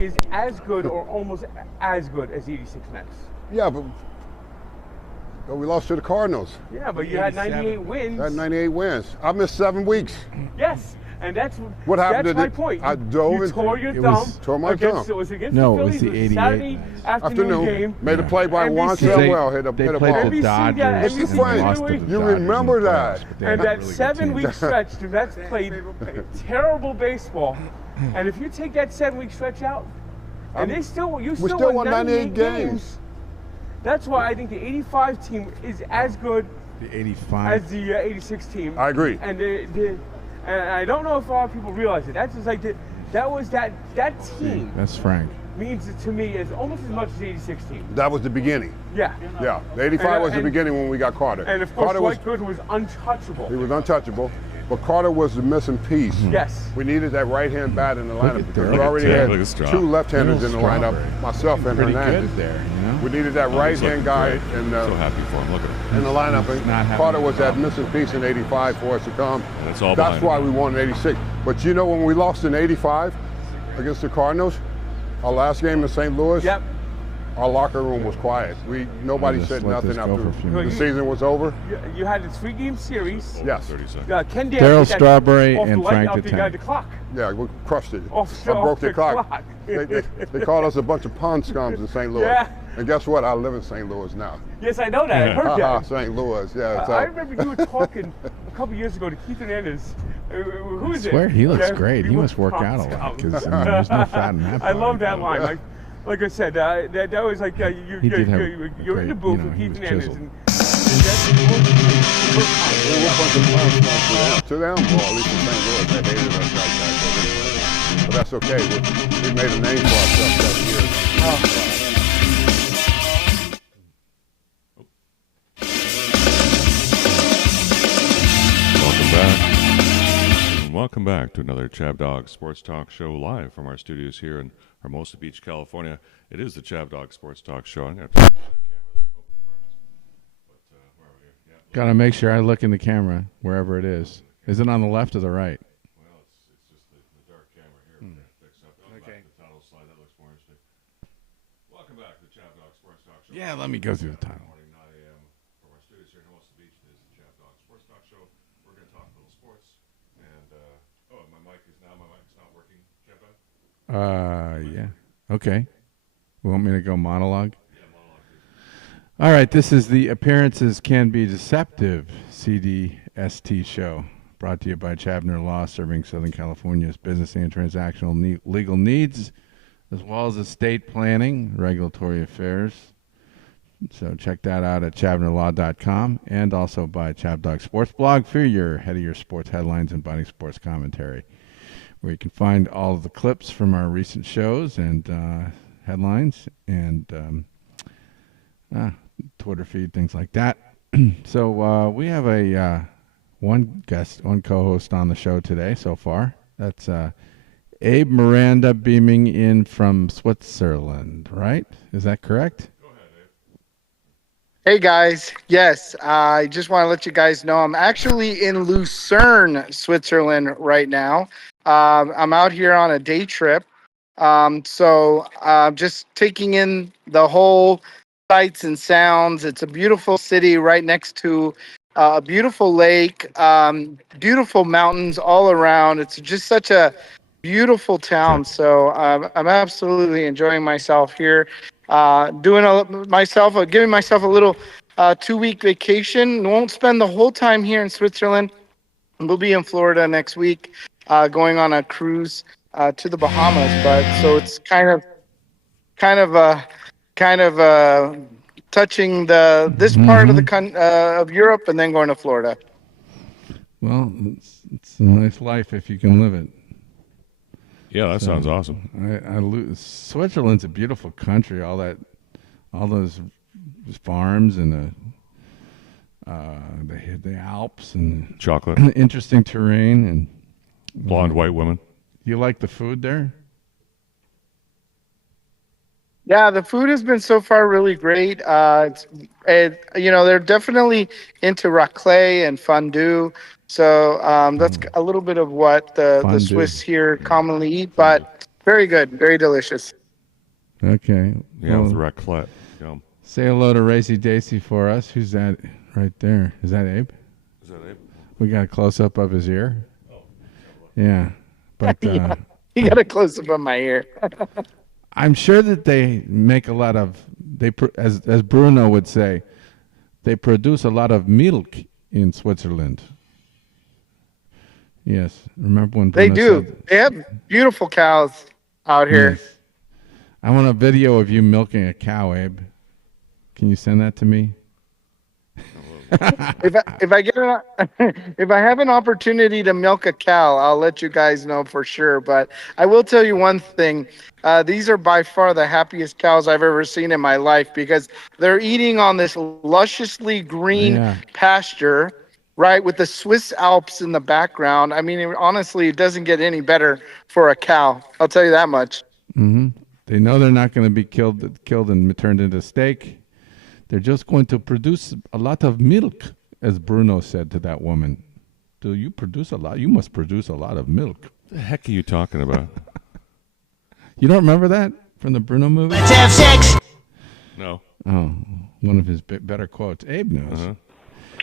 is as good or almost as good as 86 Mets. Yeah, but we lost to the Cardinals. Yeah, but you had 98 wins. I had 98 wins. I missed 7 weeks. Yes, and that's what happened. That's my point. I dove. You tore your thumb. Tore my thumb. It was against no, the Phillies. it was the 88 Saturday afternoon game. Made a play by Juan Selwell. Hit a played ball. the Dodgers and lost to the You Dodgers remember that? And that 7-week stretch, the Mets played terrible baseball. And if you take that 7-week stretch out, and you still won 98 games. That's why I think the 85 team is as good as the 86 team. I agree. And I don't know if a lot of people realize it. That's just like that team. That's Frank. Means it to me as almost as much as the 86 team. That was the beginning. Yeah. Yeah. The 85 was the beginning when we got Carter. And of course, Dwight Gooden was untouchable. He was untouchable. But Carter was the missing piece. Yes. We needed that right-hand bat in the lineup because we already had 2 left-handers in the lineup, myself and Hernandez. There, you know? We needed that right-hand guy so happy for him. Look at him. in the lineup. And Carter was that missing piece in 85 for us to come. And that's all That's why we won in 86. But you know when we lost in 85 against the Cardinals, our last game in St. Louis, our locker room was quiet. Nobody said nothing after the season was over. You had a 3-game series. Yes. 30 seconds. Ken Daryl Strawberry and Frank the Tank. The clock. Yeah, we crushed it. I broke the clock. They called us a bunch of pond scums in St. Louis. Yeah. And guess what? I live in St. Louis now. Yes, I know that. I heard that. St. Louis, yeah. I remember you were talking a couple years ago to Keith Hernandez. Who is it? I swear, he looks great. He must work out a lot because there's no fat in that. I love that line. Like I said, that was like you're in the booth with Keith Hernandez. To them, well, at least in St. Louis, they hated us like that. But that's okay. We made a name for ourselves 7 years. Welcome back to another ChabDog Sports Talk Show live from our studios here in Hermosa Beach, California. It is the ChabDog Sports Talk Show. I'm going to have to Gotta make sure I look in the camera wherever it is. Is it on the left or the right? Well, it's just the dark camera here. Okay. The title slide, that looks more interesting. Welcome back to the ChabDog Sports Talk Show. Yeah, let me go through the title. Morning, 9 a.m. from our studios here in Hermosa Beach. It is the ChabDog Sports Talk Show. We're going to talk a little sports. And, my mic's not working. ChabDog? Yeah. Okay. You want me to go monologue? All right, this is the Appearances Can Be Deceptive CDST Show, brought to you by Chabner Law, serving Southern California's business and transactional legal needs, as well as estate planning, regulatory affairs. So check that out at chabnerlaw.com, and also by ChabDog Sports Blog for your head of your sports headlines and biting sports commentary, where you can find all of the clips from our recent shows and headlines and Twitter feed, things like that. So we have a one co-host on the show today so far. That's Abe Miranda, beaming in from Switzerland, right? Is that correct? Go ahead, Abe. Hey guys, yes, I just want to let you guys know I'm actually in Lucerne, Switzerland right now. I'm out here on a day trip. So just taking in the whole sights and sounds. It's a beautiful city right next to a beautiful lake, beautiful mountains all around. It's just such a beautiful town. So I'm absolutely enjoying myself here, giving myself a little 2-week vacation. Won't spend the whole time here in Switzerland. We'll be in Florida next week, going on a cruise to the Bahamas. But so it's kind of touching this part of of Europe and then going to Florida. Well, it's a nice life if you can live it. Yeah, that sounds awesome. Switzerland's a beautiful country. All those farms and the Alps and chocolate, interesting terrain and blonde white women. You like the food there? Yeah, the food has been so far really great. They're definitely into raclette and fondue. So that's a little bit of what the Swiss here commonly eat, but Very good. Very delicious. Okay. Yeah, with raclette. Yum. Say hello to Racy Daisy for us. Who's that right there? Is that Abe? Is that Abe? We got a close-up of his ear. Oh. Yeah. But Yeah. You got a close-up of my ear. I'm sure that they make a lot of, as Bruno would say, they produce a lot of milk in Switzerland. Yes. Remember when Bruno They do. said, They have beautiful cows out here. Yes. I want a video of you milking a cow, Abe. Can you send that to me? If I get if I have an opportunity to milk a cow, I'll let you guys know for sure. But I will tell you one thing: these are by far the happiest cows I've ever seen in my life because they're eating on this lusciously green pasture, right, with the Swiss Alps in the background. I mean, honestly, it doesn't get any better for a cow. I'll tell you that much. Mm-hmm. They know they're not going to be killed and turned into steak. They're just going to produce a lot of milk, as Bruno said to that woman. Do you produce a lot? You must produce a lot of milk. What the heck are you talking about? You don't remember that from the Bruno movie? Let's have sex. No. Oh, one of his better quotes. Abe knows.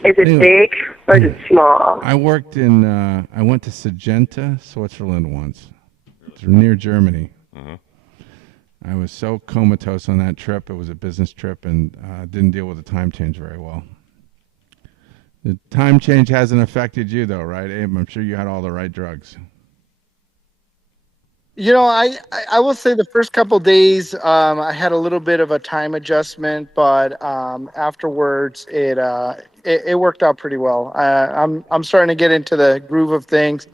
Is it big or is it small? I worked in, I went to Syngenta, Switzerland once. It's near Germany. I was so comatose on that trip. It was a business trip and didn't deal with the time change very well. The time change hasn't affected you though, right, Abe? I'm sure you had all the right drugs. You know, I will say the first couple days I had a little bit of a time adjustment, but afterwards it worked out pretty well. I'm starting to get into the groove of things.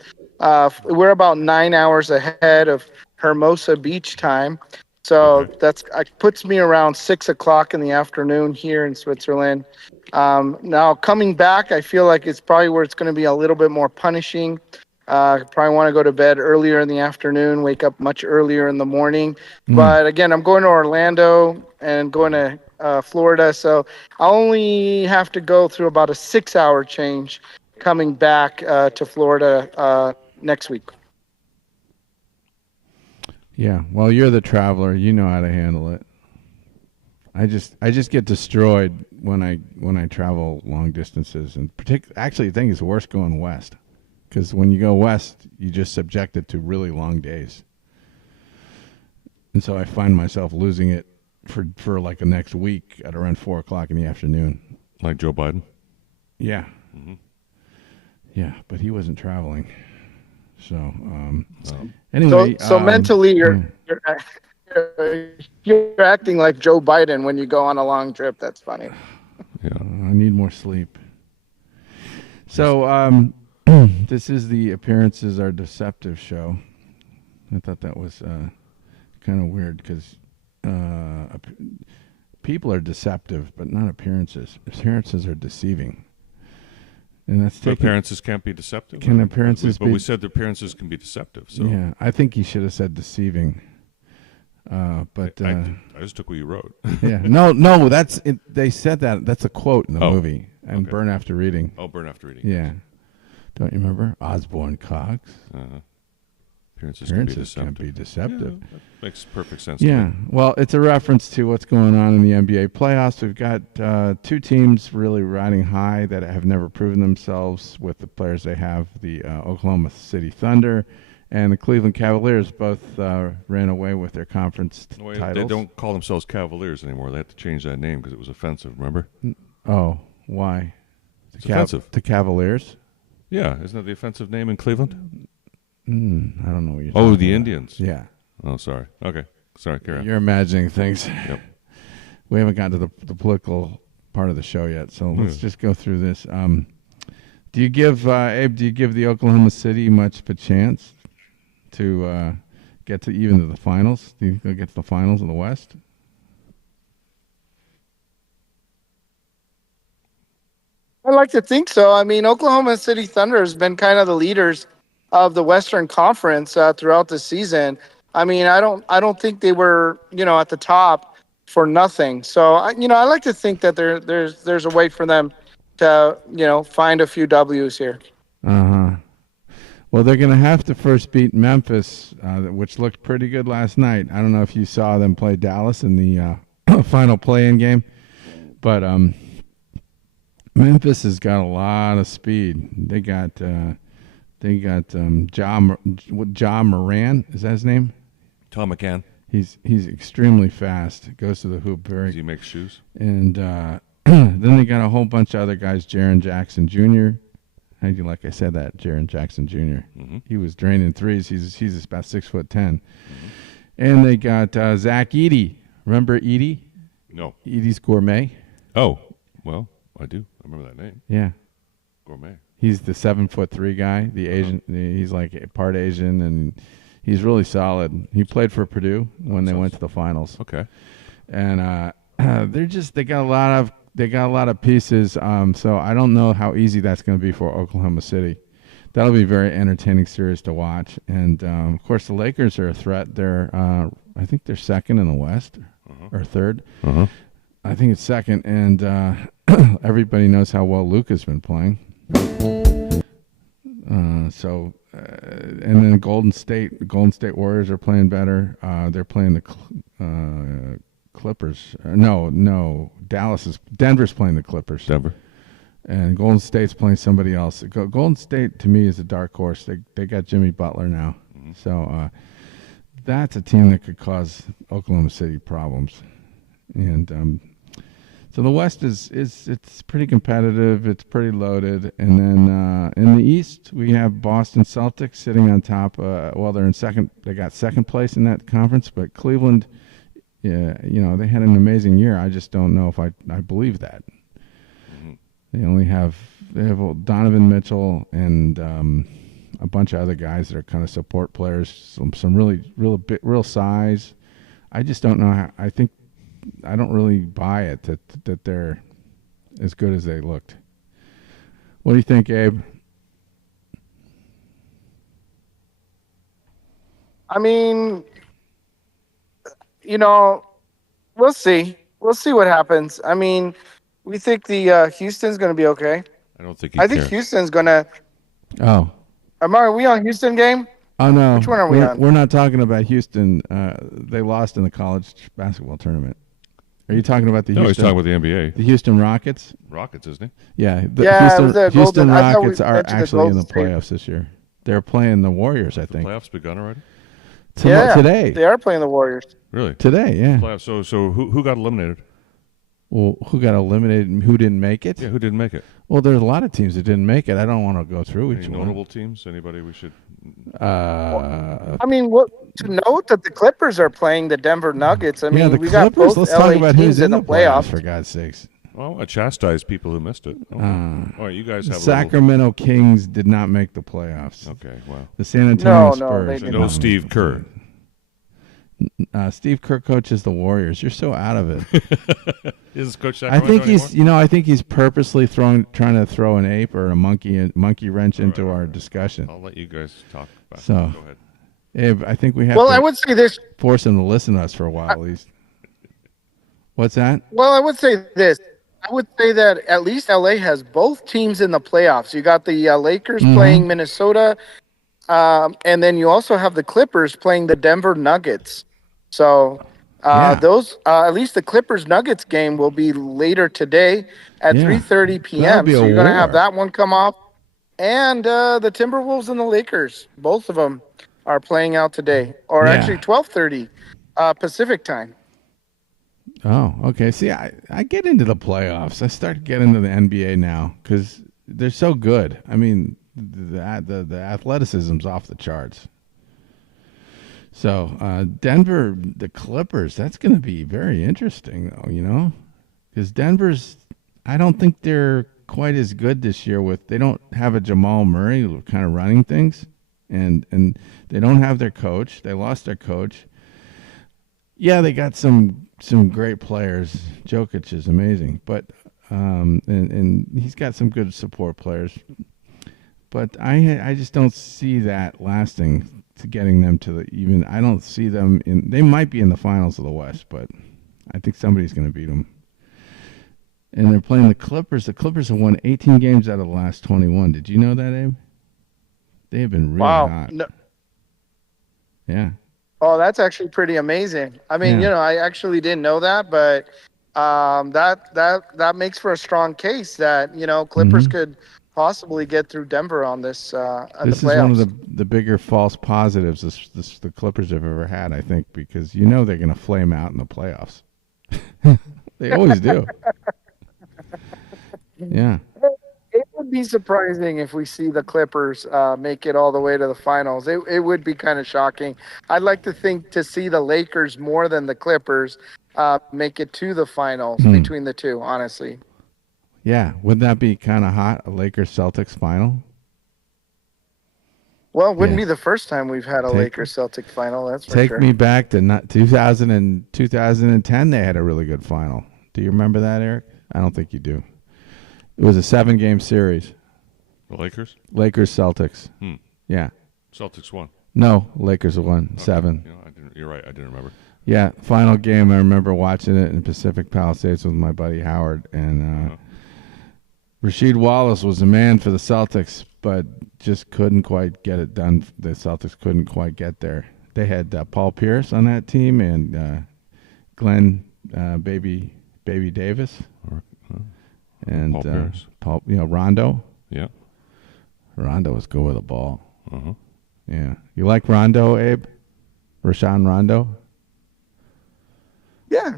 We're about 9 hours ahead of Hermosa Beach time. So that's puts me around 6 o'clock in the afternoon here in Switzerland. Now coming back, I feel like it's probably where it's going to be a little bit more punishing. Probably want to go to bed earlier in the afternoon, wake up much earlier in the morning. But again, I'm going to Orlando and going to Florida, so I'll only have to go through about a 6-hour change coming back to Florida next week. Yeah, well, you're the traveler. You know how to handle it. I just get destroyed when I travel long distances, and actually, I think it's worse going west, because when you go west, you just subjected to really long days, and so I find myself losing it for like the next week at around 4 o'clock in the afternoon. Like Joe Biden. Yeah. Yeah, but he wasn't traveling. So anyway, so mentally you're acting like Joe Biden when you go on a long trip. That's funny. Yeah, I need more sleep. So this is the Appearances Are Deceptive show. I thought that was kind of weird because people are deceptive, but not appearances. Appearances are deceiving. And that's appearances can't be deceptive. Can appearances but we said the appearances can be deceptive. So yeah, I think you should have said deceiving. But I just took what you wrote. Yeah, no, that's it. They said that. That's a quote in the movie. And Burn After Reading. Oh, Burn After Reading. Yeah, don't you remember Osborne Cox? Appearances can be deceptive. Yeah, that makes perfect sense. Yeah, well, it's a reference to what's going on in the NBA playoffs. We've got two teams really riding high that have never proven themselves with the players they have. The Oklahoma City Thunder and the Cleveland Cavaliers both ran away with their conference titles. They don't call themselves Cavaliers anymore. They had to change that name because it was offensive, remember? Oh, why? It's offensive. To Cavaliers? Yeah, isn't that the offensive name in Cleveland? I don't know what you're talking about. Oh, the Indians. Yeah. Oh, sorry. Okay. Sorry, carry on. You're imagining things. Yep. We haven't gotten to the political part of the show yet, so let's just go through this. Do you give, Abe, the Oklahoma City much of a chance to get to even to the finals? Do you think they'll get to the finals in the West? I'd like to think so. I mean, Oklahoma City Thunder has been kind of the leaders of the Western Conference throughout the season. I mean, I don't think they were, at the top for nothing. So, I like to think that there's a way for them to, find a few W's here. Well, they're going to have to first beat Memphis, which looked pretty good last night. I don't know if you saw them play Dallas in the final play-in game, but Memphis has got a lot of speed. They got Ja Moran. Is that his name? Tom McCann. He's extremely fast. Goes to the hoop very. Does he make shoes? And then they got a whole bunch of other guys. Jaren Jackson Jr. How do you like I said that? Jaren Jackson Jr. Mm-hmm. He was draining threes. He's about 6'10". Mm-hmm. And they got Zach Edey. Remember Edey? No. Edey's Gourmet. Oh, well, I do. I remember that name. Yeah. Gourmet. He's the 7'3" guy. The Asian. He's like part Asian, and he's really solid. He played for Purdue when they went to the finals. Okay. And they got a lot of pieces. So I don't know how easy that's going to be for Oklahoma City. That'll be a very entertaining series to watch. And of course, the Lakers are a threat. They're I think they're second in the West or third. Uh-huh. I think it's second, and everybody knows how well Luka's been playing. And then Golden State Warriors are playing better. They're playing the Clippers. Denver's playing the Clippers. Denver. And Golden State's playing somebody else. Golden State, to me, is a dark horse. They got Jimmy Butler now. Mm-hmm. So that's a team that could cause Oklahoma City problems. And so the West it's pretty competitive. It's pretty loaded. And then in the East, we have Boston Celtics sitting on top. They're in second. They got second place in that conference. But Cleveland, they had an amazing year. I just don't know if I believe that. Mm-hmm. They have Donovan Mitchell and a bunch of other guys that are kind of support players. Some real size. I just don't know how. I don't really buy it that they're as good as they looked. What do you think, Abe? I mean, we'll see. We'll see what happens. I mean, we think the Houston's going to be okay. I don't think. I think Houston's going to. Oh. Are we on Houston game? Oh no. Which one are we on? We're not talking about Houston. They lost in the college basketball tournament. Are you talking about the Houston? No, he's talking about the NBA. The Houston Rockets? Rockets, isn't he? Yeah. Houston Rockets are actually in the State. playoffs this year. They're playing the Warriors, I think. The playoffs begun already? Today. They are playing the Warriors. Really? Today, yeah. Playoffs. So who got eliminated? Well, who got eliminated and who didn't make it? Yeah, who didn't make it? Well, there's a lot of teams that didn't make it. I don't want to go through each Any one. notable teams? Anybody we should... I mean, to note that the Clippers are playing the Denver Nuggets. I mean, we got both Let's LA talk about teams who's in the playoffs, for God's sakes. Well, I chastise people who missed it. All right, you guys have Sacramento Kings did not make the playoffs. Okay, wow. The San Antonio Spurs. They did no Steve Kerr. Steve Kerr coaches the Warriors. You're so out of it. Is Coach Sacramento anymore? I think he's purposely trying to throw an ape or a monkey wrench into our discussion. I'll let you guys talk about it. So, Go ahead. Abe, I think we have I would say this. Force him to listen to us for a while at least. What's that? Well, I would say this. I would say that at least LA has both teams in the playoffs. You got the Lakers playing Minnesota, and then you also have the Clippers playing the Denver Nuggets. So those, at least the Clippers Nuggets game will be later today at 3:30 p.m. So you're going to have that one come off, and the Timberwolves and the Lakers, both of them are playing out today, or actually 12:30 Pacific time. Oh, okay. See, I get into the playoffs. I start to get into the NBA now because they're so good. I mean, the athleticism's off the charts. So Denver, the Clippers, that's going to be very interesting, though, because Denver's, I don't think they're quite as good this year they don't have a Jamal Murray kind of running things, and they don't have their coach. They lost their coach. Yeah, they got some great players. Jokic is amazing, but and he's got some good support players. But I just don't see that lasting to getting them to I don't see them they might be in the finals of the West, but I think somebody's going to beat them. And they're playing the Clippers. The Clippers have won 18 games out of the last 21. Did you know that, Abe? They have been really hot. No. Yeah. Oh, that's actually pretty amazing. I mean, I actually didn't know that, but that makes for a strong case that Clippers could possibly get through Denver on this. This is one of the bigger false positives the Clippers have ever had, I think, because they're going to flame out in the playoffs. They always do. Yeah. It would be surprising if we see the Clippers make it all the way to the finals. It would be kind of shocking. I'd like to see the Lakers more than the Clippers make it to the finals between the two, honestly. Yeah. Wouldn't that be kind of hot, a Lakers-Celtics final? Well, it wouldn't be the first time we've had a Lakers-Celtic final, that's for sure. Take me back to 2010, they had a really good final. Do you remember that, Eric? I don't think you do. It was a 7-game series. The Lakers? Lakers-Celtics. Yeah. Celtics won. No, Lakers won 7. You're right. I didn't remember. Yeah, final game. I remember watching it in Pacific Palisades with my buddy Howard, and Rasheed Wallace was the man for the Celtics, but just couldn't quite get it done. The Celtics couldn't quite get there. They had Paul Pierce on that team and Glenn Baby Davis, and Paul Pierce. Rondo. Yeah, Rondo was good with the ball. Uh-huh. Yeah, you like Rondo, Abe? Rashawn Rondo. Yeah,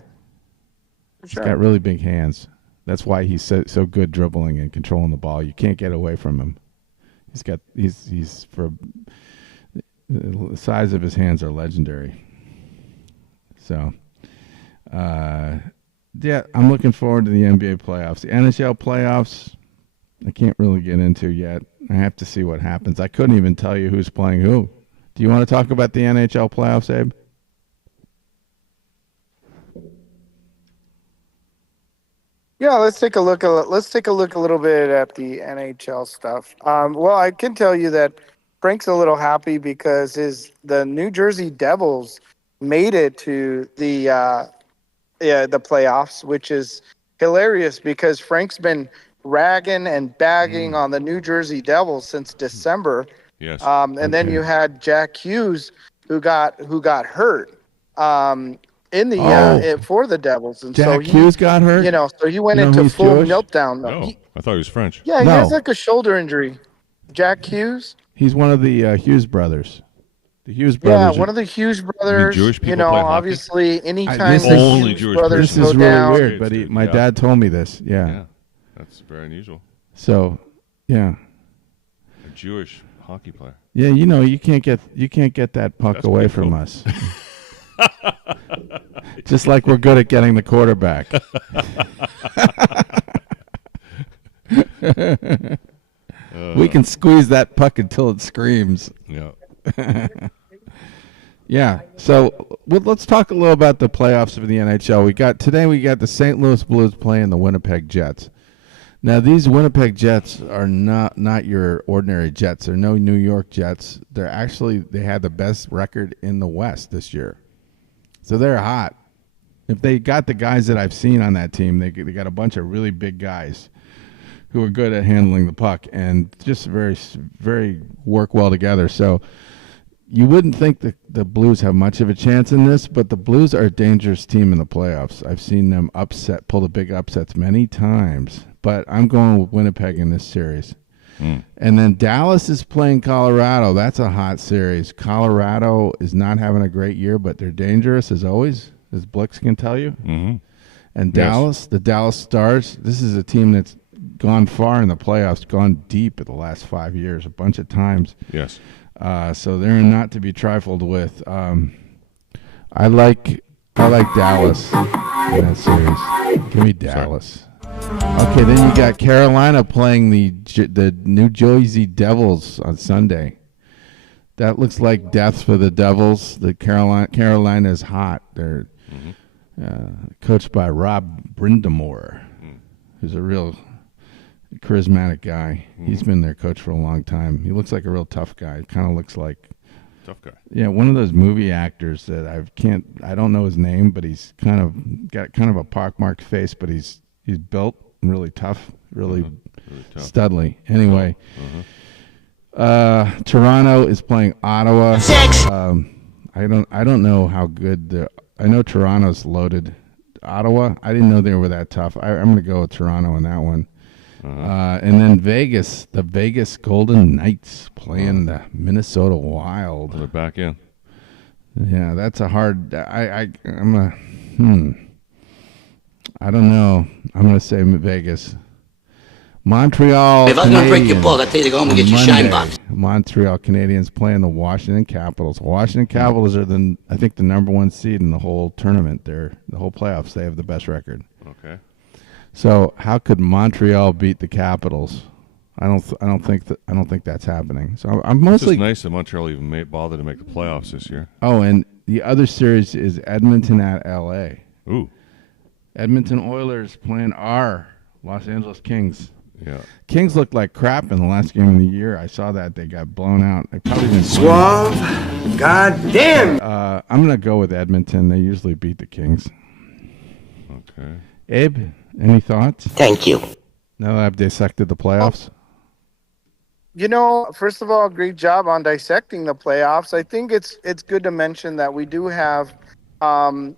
he's got really big hands. That's why he's so good dribbling and controlling the ball. You can't get away from him. He's for the size of his hands are legendary. So, yeah, I'm looking forward to the NBA playoffs. The NHL playoffs, I can't really get into yet. I have to see what happens. I couldn't even tell you who's playing who. Do you want to talk about the NHL playoffs, Abe? Yeah, let's take a look a little bit at the NHL stuff. Well, I can tell you that Frank's a little happy because the New Jersey Devils made it to the playoffs, which is hilarious because Frank's been ragging and bagging on the New Jersey Devils since December. Yes. And then you had Jack Hughes who got hurt. In the for the Devils, and Jack Hughes got hurt. So he went into full Jewish? meltdown. No, I thought he was French. Yeah, he has like a shoulder injury. Jack Hughes. He's one of the Hughes brothers. The Hughes brothers. Yeah, one of the Hughes brothers. Jewish people play hockey? Obviously, anytime the only Hughes Jewish brothers This is go really down, weird, but my dad told me this. Yeah, that's very unusual. So, yeah. A Jewish hockey player. Yeah, you can't get that puck That's away pretty from cool. us. Just like we're good at getting the quarterback. We can squeeze that puck until it screams. Yeah. Yeah. So let's talk a little about the playoffs of the NHL. Today we got the St. Louis Blues playing the Winnipeg Jets. Now these Winnipeg Jets are not your ordinary Jets. They're no New York Jets. They had the best record in the West this year. So they're hot. If they got the guys that I've seen on that team, they got a bunch of really big guys who are good at handling the puck and just very, very work well together. So you wouldn't think the Blues have much of a chance in this, but the Blues are a dangerous team in the playoffs. I've seen them pull the big upsets many times, but I'm going with Winnipeg in this series. And then Dallas is playing Colorado. That's a hot series. Colorado is not having a great year, but they're dangerous as always, as Blix can tell you. Mm-hmm. And Dallas, the Dallas Stars, this is a team that's gone far in the playoffs, gone deep in the last 5 years, a bunch of times. Yes. So they're not to be trifled with. I like Dallas in that series. Give me Dallas. Okay, then you got Carolina playing the New Jersey Devils on Sunday. That looks like death for the Devils. The Carolina is hot. They're coached by Rob Brindamore, who's a real charismatic guy. He's been their coach for a long time. He looks like a real tough guy. Kind of looks like tough guy. Yeah, one of those movie actors that I don't know his name, but he's got a pockmarked face, but he's built and really tough, really tough. studly. Anyway, Toronto is playing Ottawa. I don't know how good I know Toronto's loaded. Ottawa, I didn't know they were that tough. I'm going to go with Toronto in that one. And then Vegas, the Vegas Golden Knights playing the Minnesota Wild. They're back in. Yeah, that's a hard. I don't know. I'm going to say Vegas. Montreal. If I'm going to break your balls, I tell you to go home and get your shine box. Montreal Canadiens playing the Washington Capitals. Washington Capitals are I think the number 1 seed in the whole tournament. The whole playoffs. They have the best record. Okay. So how could Montreal beat the Capitals? I don't think that's happening. So I'm mostly. It's nice that Montreal even bothered to make the playoffs this year. Oh, and the other series is Edmonton at L.A. Ooh. Edmonton Oilers playing our Los Angeles Kings. Yeah. Kings looked like crap in the last game of the year. I saw that they got blown out. They probably didn't. Suave. God damn. I'm gonna go with Edmonton. They usually beat the Kings. Okay. Abe, any thoughts? Thank you. Now that I've dissected the playoffs. First of all, great job on dissecting the playoffs. I think it's good to mention that we do have, 3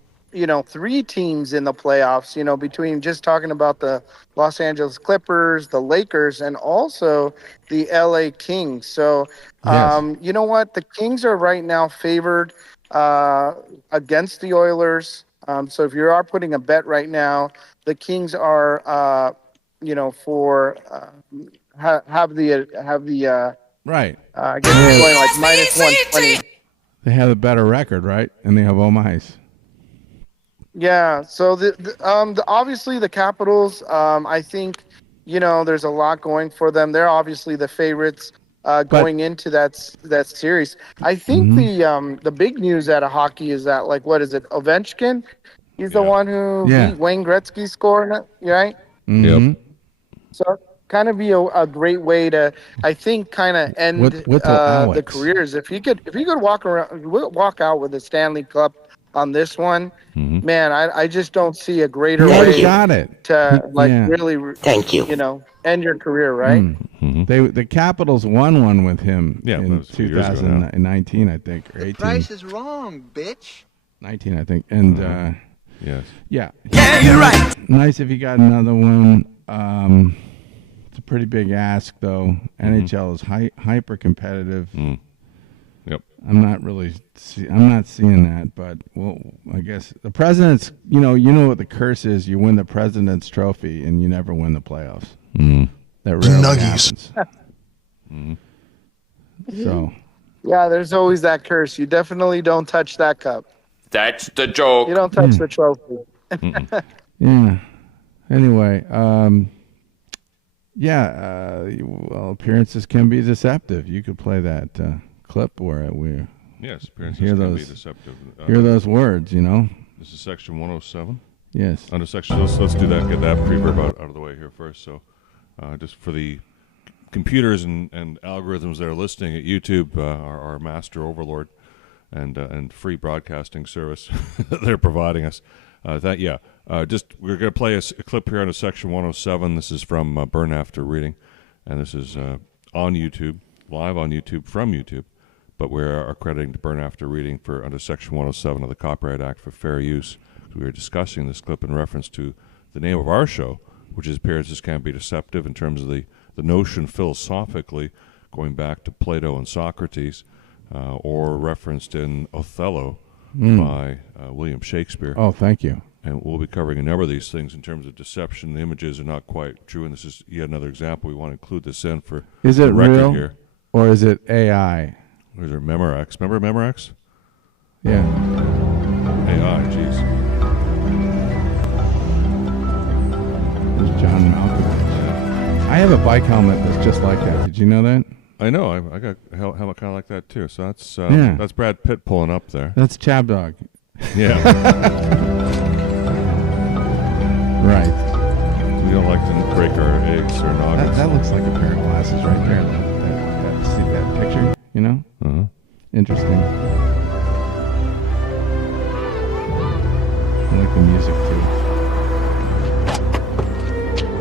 teams in the playoffs, between just talking about the Los Angeles Clippers, the Lakers, and also the LA Kings. So, Yes. you know what? The Kings are right now favored against the Oilers. So if you are putting a bet right now, the Kings are, have the Right. I guess it's going like minus 120. They have a better record, right? And they have home ice. Yeah. So obviously the Capitals, I think, there's a lot going for them. They're obviously the favorites going into that series. I think the big news out of hockey is that, like, what is it? Ovechkin? He's the one who beat Wayne Gretzky scoring it, right? Mm-hmm. Yep. So kind of be a great way to, I think, kind of end the careers. If he could walk out with a Stanley Cup on this one, man, I just don't see a greater way to really, thank you, end your career, right? Mm-hmm. The Capitals won one with him in 2019, I think, or 18. The price is wrong, bitch. 19, I think, and yes, yeah, you're right. Nice if you got another one. It's a pretty big ask, though. NHL is hyper competitive. Yep. I'm not seeing that, but I guess the president's. You know what the curse is. You win the president's trophy and you never win the playoffs. That rarely happens. So. Yeah, there's always that curse. You definitely don't touch that cup. That's the joke. You don't touch the trophy. Yeah. Anyway, appearances can be deceptive. You could play that clip where we appearances hear can be deceptive. Hear those words, This is section 107. Yes. Under section, let's do that. Get that preverb out of the way here first. So, just for the computers and algorithms that are listening at YouTube, our master overlord and free broadcasting service they're providing us. We're going to play a clip here under section 107. This is from Burn After Reading, and this is on YouTube, live on YouTube from YouTube, but we're crediting to Burn After Reading for under section 107 of the Copyright Act for fair use. We were discussing this clip in reference to the name of our show, which is Appearances Can Be Deceptive, in terms of the notion philosophically going back to Plato and Socrates, or referenced in Othello by William Shakespeare. Oh, thank you. And we'll be covering a number of these things in terms of deception. The images are not quite true, and this is yet another example. We want to include this in for is it the record real here. Or is it AI? Or is it Memorex? Remember Memorex? Yeah. AI, jeez. There's John Malkovich. I have a bike helmet that's just like that. Did you know that? I know. I got a helmet kind of like that too. So that's Brad Pitt pulling up there. That's ChabDog. Yeah. Right. We don't like to break our eggs or noggins. That looks like a pair of glasses right there. See that picture? Uh-huh. Interesting. I like the music too.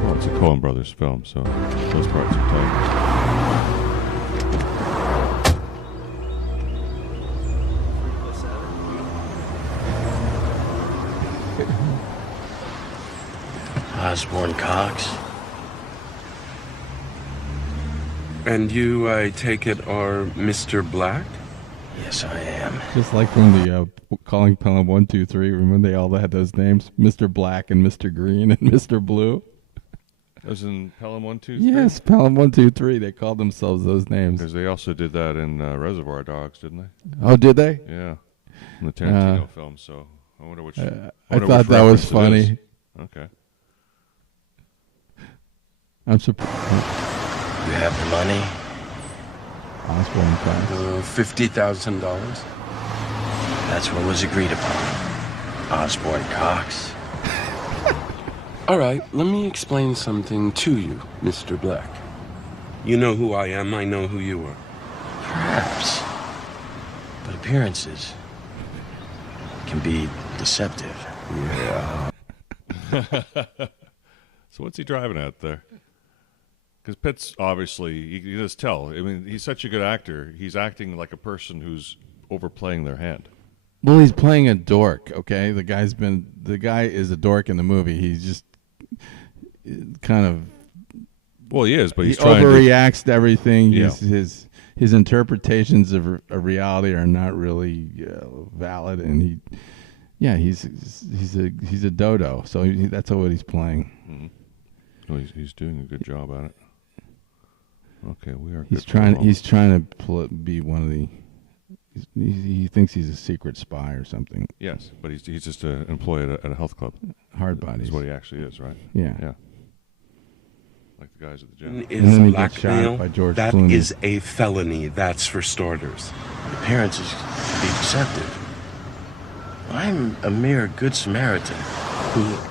Well, it's a Coen Brothers film, so those parts are tight. expected. Osborne Cox. And you, I take it, are Mr. Black? Yes, I am. Just like from the Calling Pelham 123, remember they all had those names? Mr. Black and Mr. Green and Mr. Blue? That was in Pelham 123? Yes, Pelham 123. They called themselves those names. Because they also did that in Reservoir Dogs, didn't they? Oh, did they? Yeah. In the Tarantino film, so I wonder which. I thought that was funny. Okay. I'm surprised. You have the money? Osborne Cox. $50,000. That's what was agreed upon. Osborne Cox. All right, let me explain something to you, Mr. Black. You know who I am, I know who you are. Perhaps. But appearances can be deceptive. Yeah. So what's he driving at there? Because Pitt's obviously, you can just tell. I mean, he's such a good actor. He's acting like a person who's overplaying their hand. Well, he's playing a dork, okay? The guy is a dork in the movie. He's just kind of... Well, he is, but he trying overreacts to everything. Yeah. His interpretations of reality are not really valid, and he's a dodo. So that's what he's playing. Mm-hmm. Well, he's doing a good job at it. Okay, we are. He's trying to be one of the. He thinks he's a secret spy or something. Yes, but he's just an employee at a health club. Hard bodies. Is what he actually is, right? Yeah. Yeah. Like the guys at the gym. And then he gets shot by George That Clooney. is a felony. That's for starters. Appearances can be deceptive. I'm a mere good Samaritan.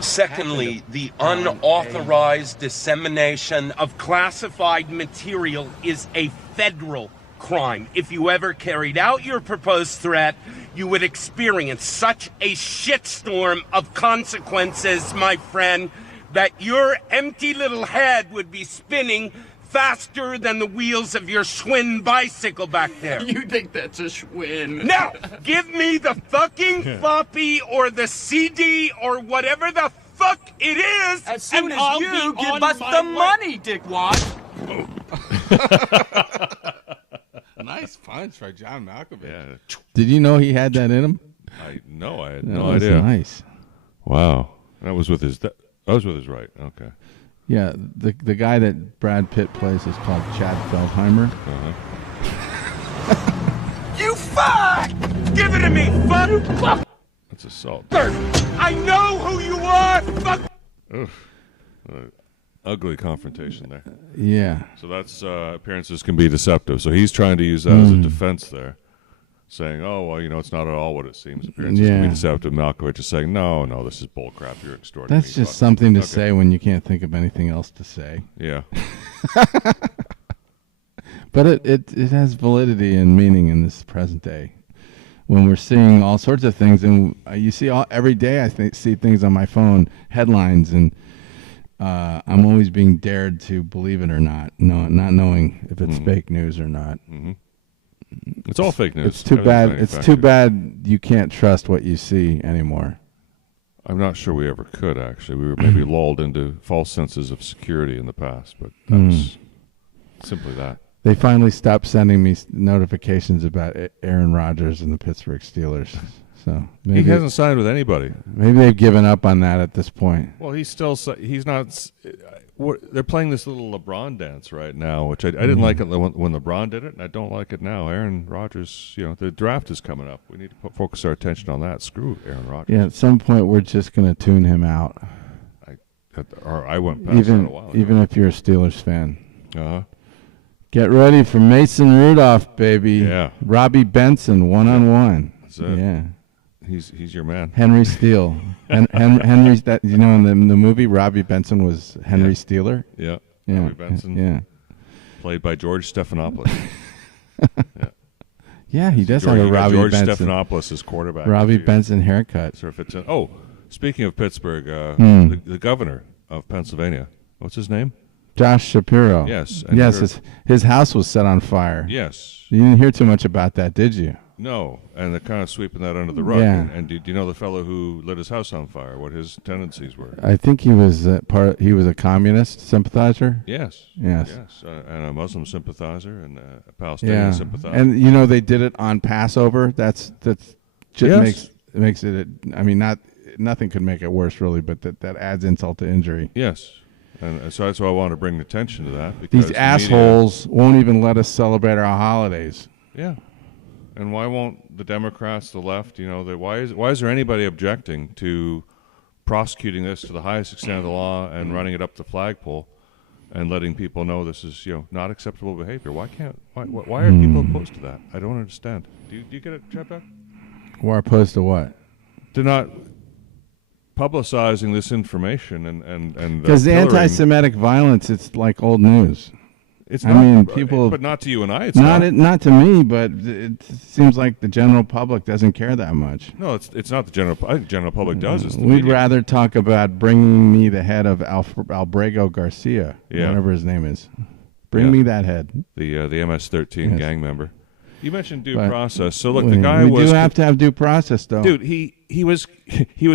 Secondly, the unauthorized dissemination of classified material is a federal crime. If you ever carried out your proposed threat, you would experience such a shitstorm of consequences, my friend, that your empty little head would be spinning faster than the wheels of your Schwinn bicycle back there. You think that's a Schwinn? Now, give me the fucking floppy or the CD or whatever the fuck it is, as soon as I'll you be give on us my the way. money, Dickwad. Nice punch by John Malkovich. Yeah. Did you know he had that in him? I had no That was idea. Nice. Wow. That was with his right. Okay. Yeah, the guy that Brad Pitt plays is called Chad Feldheimer. You fuck! Give it to me, fuck! That's assault. I know who you are, fuck! Oof. Ugly confrontation there. Yeah. So that's appearances can be deceptive. So he's trying to use that as a defense there, saying, "Oh well, it's not at all what it seems. Appearances can be deceptive." Malkovich is saying, "No, this is bullcrap. You're extraordinary." That's just something to say when you can't think of anything else to say. Yeah. But it has validity and meaning in this present day. When we're seeing all sorts of things, and you see every day, I see things on my phone, headlines, and I'm always being dared to believe it or not, not knowing if it's fake news or not. Mm-hmm. It's all fake news. It's too bad. It's too bad you can't trust what you see anymore. I'm not sure we ever could, actually. We were maybe lulled into false senses of security in the past, but that was simply that. They finally stopped sending me notifications about Aaron Rodgers and the Pittsburgh Steelers. So maybe he hasn't signed with anybody. Maybe they've given up on that at this point. Well, he's not. They're playing this little LeBron dance right now, which I didn't like it when LeBron did it, and I don't like it now. Aaron Rodgers, the draft is coming up. We need to focus our attention on that. Screw Aaron Rodgers. Yeah, at some point we're just going to tune him out. I went past that a while ago. Even if you're a Steelers fan. Uh-huh. Get ready for Mason Rudolph, baby. Yeah. Robbie Benson, one-on-one. That's it. Yeah. He's your man. Henry Steele. Henry, that in the movie, Robbie Benson was Henry Steeler. Yeah. Yeah. Robbie Benson. Yeah. Played by George Stephanopoulos. Yeah. Yeah, he does have a Robbie George Benson. Stephanopoulos is quarterback. Robbie Benson haircut. So if it's speaking of Pittsburgh, the governor of Pennsylvania, what's his name? Josh Shapiro. Yes. Yes, his house was set on fire. Yes. You didn't hear too much about that, did you? No, and they're kind of sweeping that under the rug. Yeah. And do you know the fellow who lit his house on fire? What his tendencies were? I think he was he was a communist sympathizer. Yes. Yes. Yes. And a Muslim sympathizer and a Palestinian sympathizer. And you know they did it on Passover. That's just makes it. I mean, nothing could make it worse, really. But that adds insult to injury. Yes. And so that's why I want to bring attention to that. Because these assholes won't even let us celebrate our holidays. Yeah. And why won't the Democrats, the left, why is there anybody objecting to prosecuting this to the highest extent of the law and running it up the flagpole and letting people know this is, not acceptable behavior? Why are people opposed to that? I don't understand. Do you get it, ChabDog? We're opposed to what? To not publicizing this information and because the anti-Semitic violence, it's like old news. It's I not, mean, people, but not to you and I. It's not to me, but it seems like the general public doesn't care that much. No, it's not the general. I think the general public does. It's the We'd media. rather talk about bringing me the head of Albrego Garcia, whatever his name is. Bring me that head. The MS-13 gang member. You mentioned due process. So look, the guy we do have to have due process, though. Dude, he was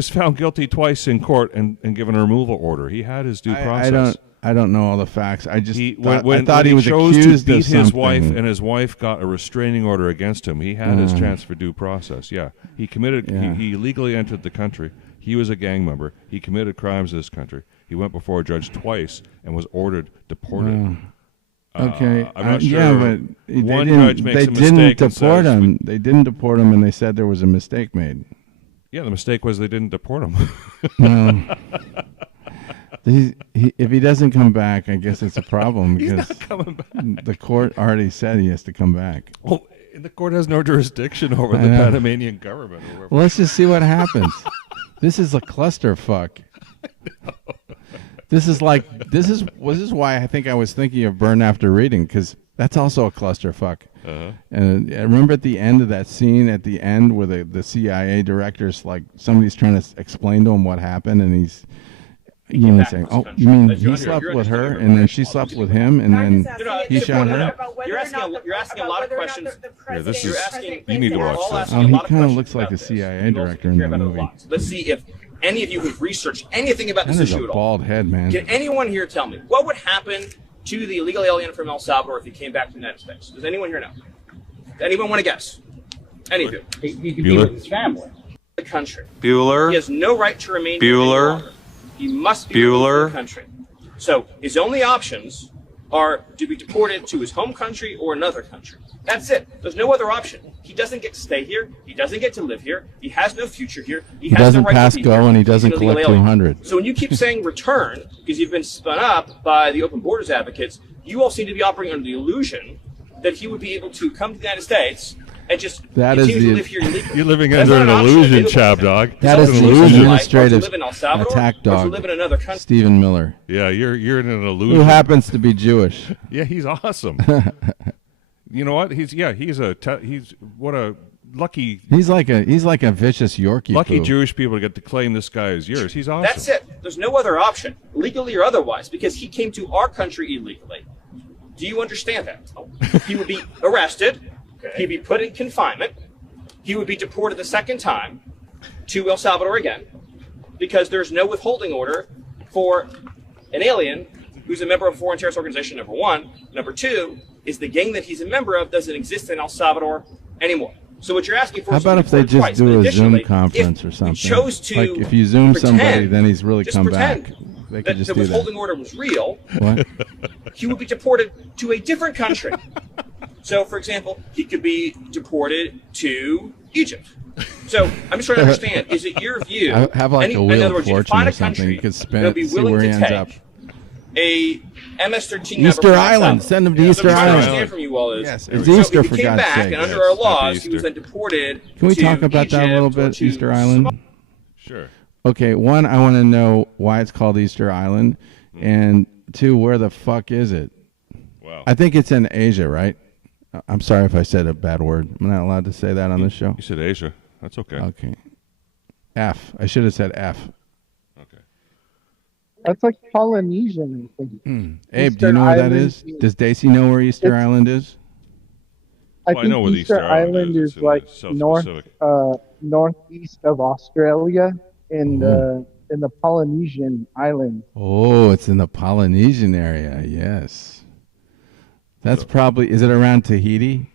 found guilty twice in court and given a removal order. He had his due process. I don't know all the facts. I just I thought he was accused to beat his wife, and his wife got a restraining order against him. He had his chance for due process. Yeah, he committed. Yeah. He illegally entered the country. He was a gang member. He committed crimes in this country. He went before a judge twice and was ordered deported. Okay. I'm not sure. Yeah, but one judge makes a mistake. They didn't deport him. They didn't deport him, and they said there was a mistake made. Yeah, the mistake was they didn't deport him. No. If he doesn't come back, I guess it's a problem because He's not coming back. The court already said he has to come back. Well, the court has no jurisdiction over the Panamanian government. Well, let's just see what happens. This is a clusterfuck. This is why I think I was thinking of Burn After Reading, because that's also a clusterfuck. And I remember at the end of that scene, where the CIA director's like, somebody's trying to explain to him what happened, and he's saying, "Oh, you mean he slept with her, and then she slept with him, and then he shot her?" You're asking a lot of questions. You need to watch this. He kind of looks like the CIA director in the movie. Let's see if any of you who've researched anything about this issue at all. That is a bald head, man. Can anyone here tell me what would happen to the illegal alien from El Salvador if he came back to the United States? Does anyone here know? Does anyone want to guess? Any of you? He could be with his family. The country. Bueller. He has no right to remain here any longer. He must be removed from the country. So his only options are to be deported to his home country or another country. That's it. There's no other option. He doesn't get to stay here. He doesn't get to live here. He has no future here. He has doesn't no right pass to be go, here. and he doesn't collect 200. So when you keep saying return, because you've been spun up by the open borders advocates, you all seem to be operating under the illusion that he would be able to come to the United States and just continue to live here illegally. You're living under an illusion, ChabDog. That is the administrative attack dog, Stephen Miller. Yeah, you're in an illusion. Who happens to be Jewish. Yeah, he's awesome. You know what? He's what a lucky. He's like a vicious Yorkie. Lucky Jewish people get to claim this guy as yours. He's awesome. That's it. There's no other option, legally or otherwise, because he came to our country illegally. Do you understand that? He would be arrested. He'd be put in confinement. He would be deported the second time to El Salvador again, because there's no withholding order for an alien who's a member of a foreign terrorist organization, number one. Number two is the gang that he's a member of doesn't exist in El Salvador anymore. So what you're asking for How is about if they just twice. do But a Zoom additionally, conference if or something? we chose to like if you Zoom somebody, pretend- then he's really just come pretend back. They that could just the do withholding that. order was real, What? he would be deported to a different country. So, for example, he could be deported to Egypt. So, I'm just trying to understand, is it your view? Have like a in Wheel other of words, you Fortune find or a something. country You could that spin would it, be see willing where he to ends take up. a MS-13 Easter Island. Send him to Easter What I'm trying to Island. understand from you all is, Yes, it's so Easter, if he for came God's back, sake. and under Yes, our happy laws, he was Easter. then deported Can we to talk about that a little Egypt or bit, to Easter Island? Sure. Okay, one, I want to know why it's called Easter Island, and two, where the fuck is it? Wow. I think it's in Asia, right? I'm sorry if I said a bad word. I'm not allowed to say that on this show. You said Asia. That's okay. Okay. F. I should have said F. Okay. That's like Polynesian, I think. Abe, do you Eastern know where that Island is? Does Daisy know where Easter Island is? I think Easter Island is like northeast of Australia in the Polynesian island. Oh, it's in the Polynesian area. Yes, that's probably. Is it around Tahiti?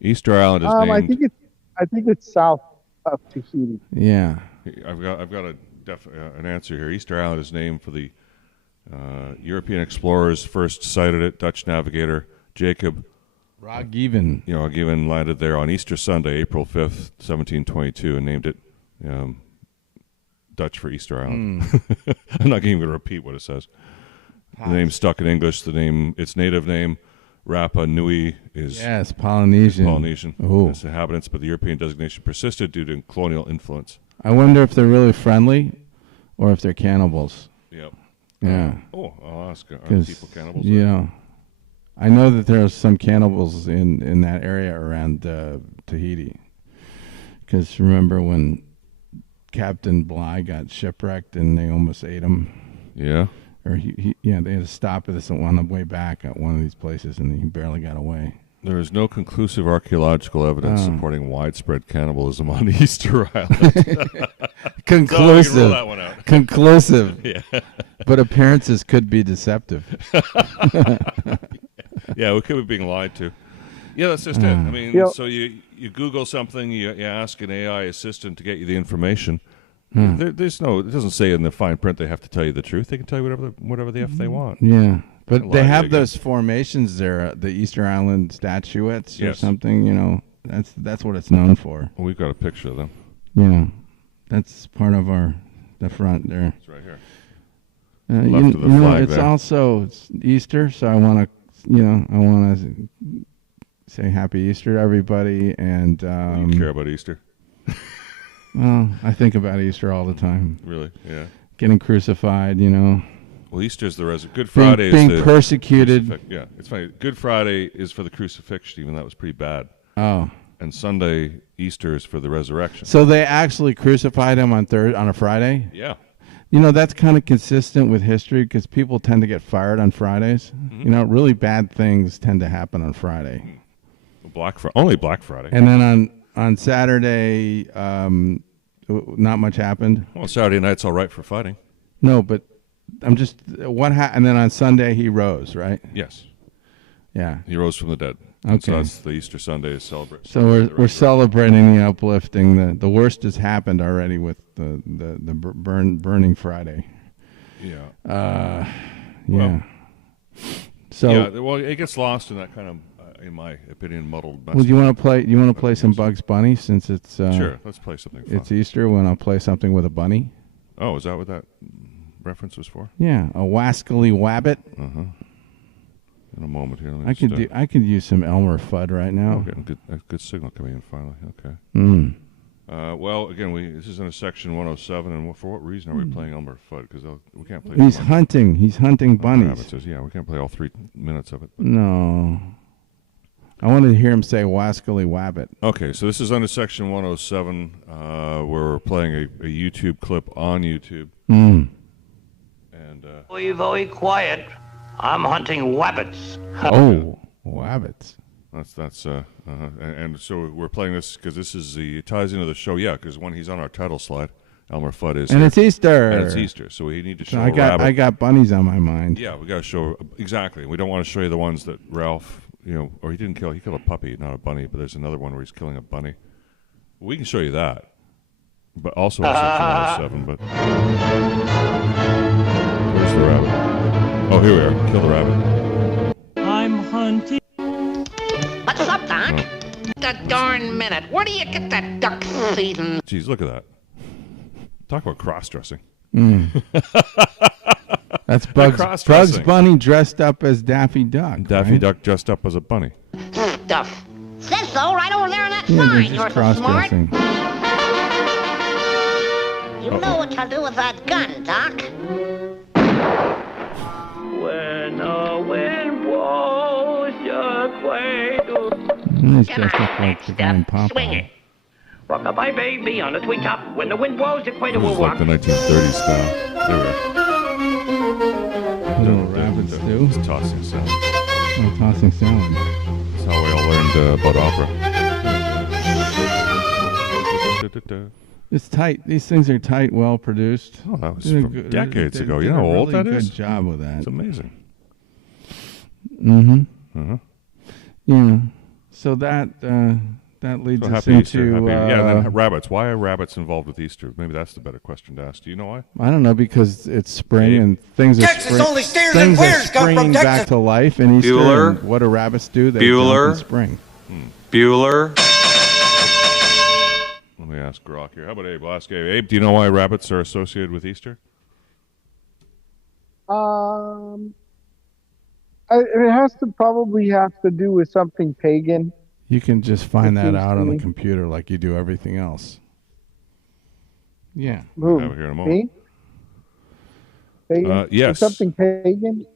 Easter Island is named. I think it's south of Tahiti. Yeah, I've got an answer here. Easter Island is named for the European explorers first sighted it. Dutch navigator Jacob Roggeveen. Roggeveen landed there on Easter Sunday, April 5th, 1722, and named it Dutch for Easter Island. I'm not even going to repeat what it says. The name stuck in English. Its native name, Rapa Nui, is Polynesian. Oh. Its inhabitants, but the European designation persisted due to colonial influence. I wonder if they're really friendly, or if they're cannibals. Yep. Yeah. I'll ask. Are people cannibals? Yeah. I know that there are some cannibals in that area around Tahiti. Because remember when Captain Bligh got shipwrecked and they almost ate him? Yeah. Or they had to stop at on the way back at one of these places, and he barely got away. There is no conclusive archaeological evidence supporting widespread cannibalism on Easter Island. Conclusive. So roll that one out. Conclusive. Yeah. But appearances could be deceptive. Yeah, we could be being lied to. Yeah, that's just it. I mean, so you Google something, you ask an AI assistant to get you the information. There's no. It doesn't say in the fine print they have to tell you the truth. They can tell you whatever the f they want. Yeah, but they have those formations there, the Easter Island statuettes or something. That's what it's known for. Well, we've got a picture of them. Yeah, that's part of the front there. It's right here. Left of the flag it's there. Also it's Easter, so I want to say Happy Easter to everybody. And you care about Easter? Well, I think about Easter all the time. Really? Yeah. Getting crucified, Well, Easter's the Good Friday being is the persecuted. Yeah, it's funny. Good Friday is for the crucifixion, even that was pretty bad. Oh. And Sunday, Easter is for the resurrection. So they actually crucified him on a Friday? Yeah. That's kind of consistent with history because people tend to get fired on Fridays. Mm-hmm. Really bad things tend to happen on Friday. Only Black Friday. And then on Saturday, not much happened. Well, Saturday night's all right for fighting. No, but I'm just and then on Sunday he rose, right? Yes. Yeah. He rose from the dead. Okay. So that's the Easter Sunday celebration. So we're celebrating the uplifting. The worst has happened already with the burning Friday. Yeah. Yeah. So it gets lost in that kind of, in my opinion, muddled mess. Well, do you want to play some Bugs Bunny since it's sure? Let's play something fun. It's Easter. Want to play something with a bunny? Oh, is that what that reference was for? Yeah, a wascally wabbit. In a moment here, I could use some Elmer Fudd right now. Getting a good signal coming in finally. Okay. Well, again, this is in a section 107, and for what reason are we playing Elmer Fudd? Because we can't play. He's hunting. He's hunting bunnies. Yeah, we can't play all 3 minutes of it. No. I wanted to hear him say wascally wabbit. Okay, so this is under section 107, where we're playing a YouTube clip on YouTube. And Very, very quiet. I'm hunting wabbits. Oh, wabbits. That's and so we're playing this because it ties into the show. Yeah, because when he's on our title slide, Elmer Fudd is. And it's Easter. And it's Easter, so we need to show. I got bunnies on my mind. Yeah, we got to show exactly. We don't want to show you the ones that Ralph. Or he didn't kill. He killed a puppy, not a bunny. But there's another one where he's killing a bunny. We can show you that, but also in section 107. But where's the rabbit? Oh, here we are. Kill the rabbit. I'm hunting. What's up, Doc? The darn minute. Where do you get that duck season? Jeez, look at that. Talk about cross-dressing. That's Bugs Bunny dressed up as Daffy Duck. Daffy Duck dressed up as a bunny. Stuff. Says so right over there in that Yeah, they're sign. just You're so smart. cross-dressing. You know what to do with that gun, Doc. When the wind blows your cradle. And he's dressed up like the guy in Popeye. Swing it. Rock-a-bye, baby, on the treetop. When the wind blows, the cradle This will is like rock. the 1930s style. There we are. Little rabbits do. It's tossing sound. Oh, tossing salad. how we all learned about opera. It's tight. These things are tight, well produced. Oh, that was from decades ago. You know how old that is? Good job with that. It's amazing. Mm-hmm. Yeah. So that leads us happy Easter. into and then rabbits. Why are rabbits involved with Easter? Maybe that's the better question to ask. Do you know why? I don't know, because it's spring and things Texas are only steers and queers come from springing Texas. back to life in Easter. Bueller. And what do rabbits do? They jump in spring. Bueller. Let me ask Grok here. How about Abe? I'll ask Abe. Abe, do you know why rabbits are associated with Easter? It has to probably have to do with something pagan. You can just find It that seems out to on the me. computer like you do everything else. Yeah. Who? Have it here in a moment. Me? Pagan? Yes. Something pagan?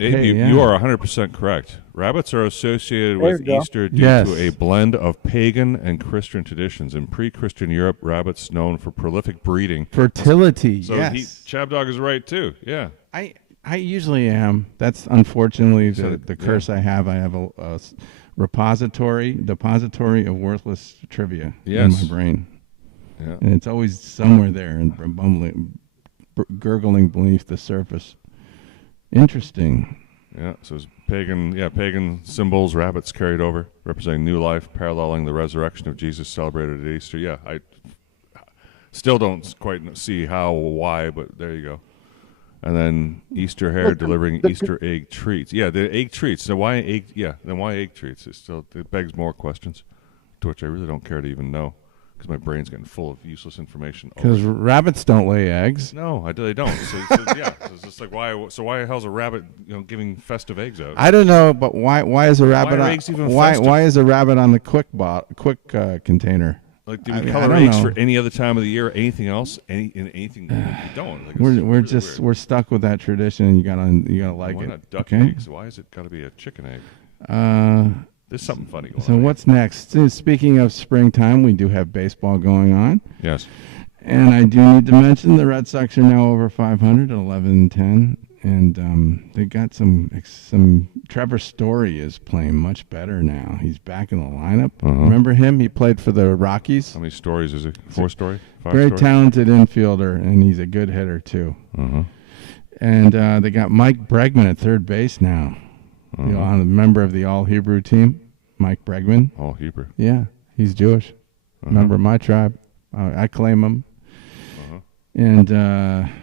Abe, Hey, you are 100% correct. Rabbits are associated There with you go. Easter due to a blend of pagan and Christian traditions. In pre-Christian Europe, rabbits known for prolific breeding. Fertility, So yes. ChabDog is right, too. Yeah. I usually am. That's unfortunately the yeah. curse I have. I have a depository of worthless trivia in my brain. Yeah. And it's always somewhere there and gurgling beneath the surface. Interesting. Yeah, so it's pagan symbols, rabbits carried over, representing new life, paralleling the resurrection of Jesus celebrated at Easter. Yeah, I still don't quite see how, why, but there you go. And then Easter hare delivering Easter egg treats. Yeah, the egg treats. So why egg? Yeah, then why egg treats? It begs more questions, to which I really don't care to even know, because my brain's getting full of useless information. Because rabbits don't lay eggs. No, they don't. So yeah, so it's just like why? So why the hell's a rabbit giving festive eggs out? I don't know, but why is a rabbit Why are on eggs even why festive? why is a rabbit on the quick container? Like, do I we mean, color I don't eggs know. for any other time of the year? Anything else? Anything? We don't. Like, We're stuck with that tradition, and you gotta like why it. not duck okay. eggs? Why is it got to be a chicken egg? There's something funny going on. So what's next? Speaking of springtime, we do have baseball going on. Yes. And I do need to mention the Red Sox are now over 500 at 11-10, and they got some. Trevor Story is playing much better now. He's back in the lineup. Remember him? He played for the Rockies. How many stories is it? 4 story? 5 Very story? talented infielder, and he's a good hitter too. And they got Mike Bregman at third base now. A member of the All Hebrew team, Mike Bregman. All Hebrew. Yeah, he's Jewish. Member of my tribe. I claim him. And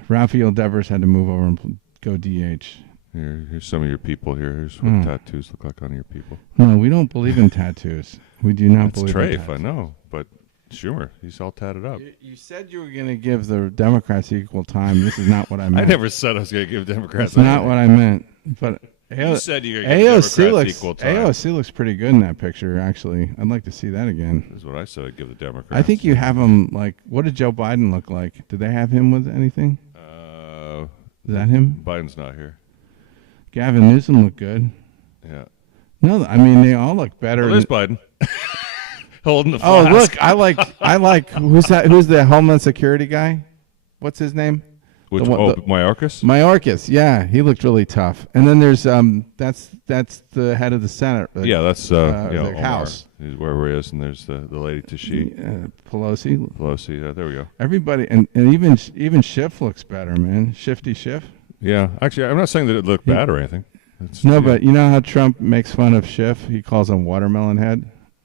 Rafael Devers had to move over and go DH. Here's some of your people here. Here's what tattoos look like on your people. No, we don't believe in tattoos. We do not believe in Trafe, tattoos. I know, but Schumer, he's all tatted up. You said you were going to give the Democrats equal time. This is not what I meant. I never said I was going to give Democrats. That's not what I meant. But you said you were going to give Democrats equal time. AOC looks pretty good in that picture, actually. I'd like to see that again. This is what I said I'd give the Democrats. I think you have him, like, what did Joe Biden look like? Did they have him with anything? Is that him? Biden's not here. Gavin Newsom looked good. Yeah. No, I mean, they all look better. Well, there's Biden. Holding the Oh, flask. look, I like, who's that? Who's the Homeland Security guy? What's his name? Which, Mayorkas? Mayorkas, yeah, he looked really tough. And then there's that's the head of the Senate. Yeah, that's the Omar. House. He's where he is, and there's the lady Tashi. Pelosi. Pelosi, there we go. Everybody, and even Schiff looks better, man. Shifty Schiff. Yeah, actually, I'm not saying that it looked bad or anything. But you know how Trump makes fun of Schiff? He calls him Watermelon Head.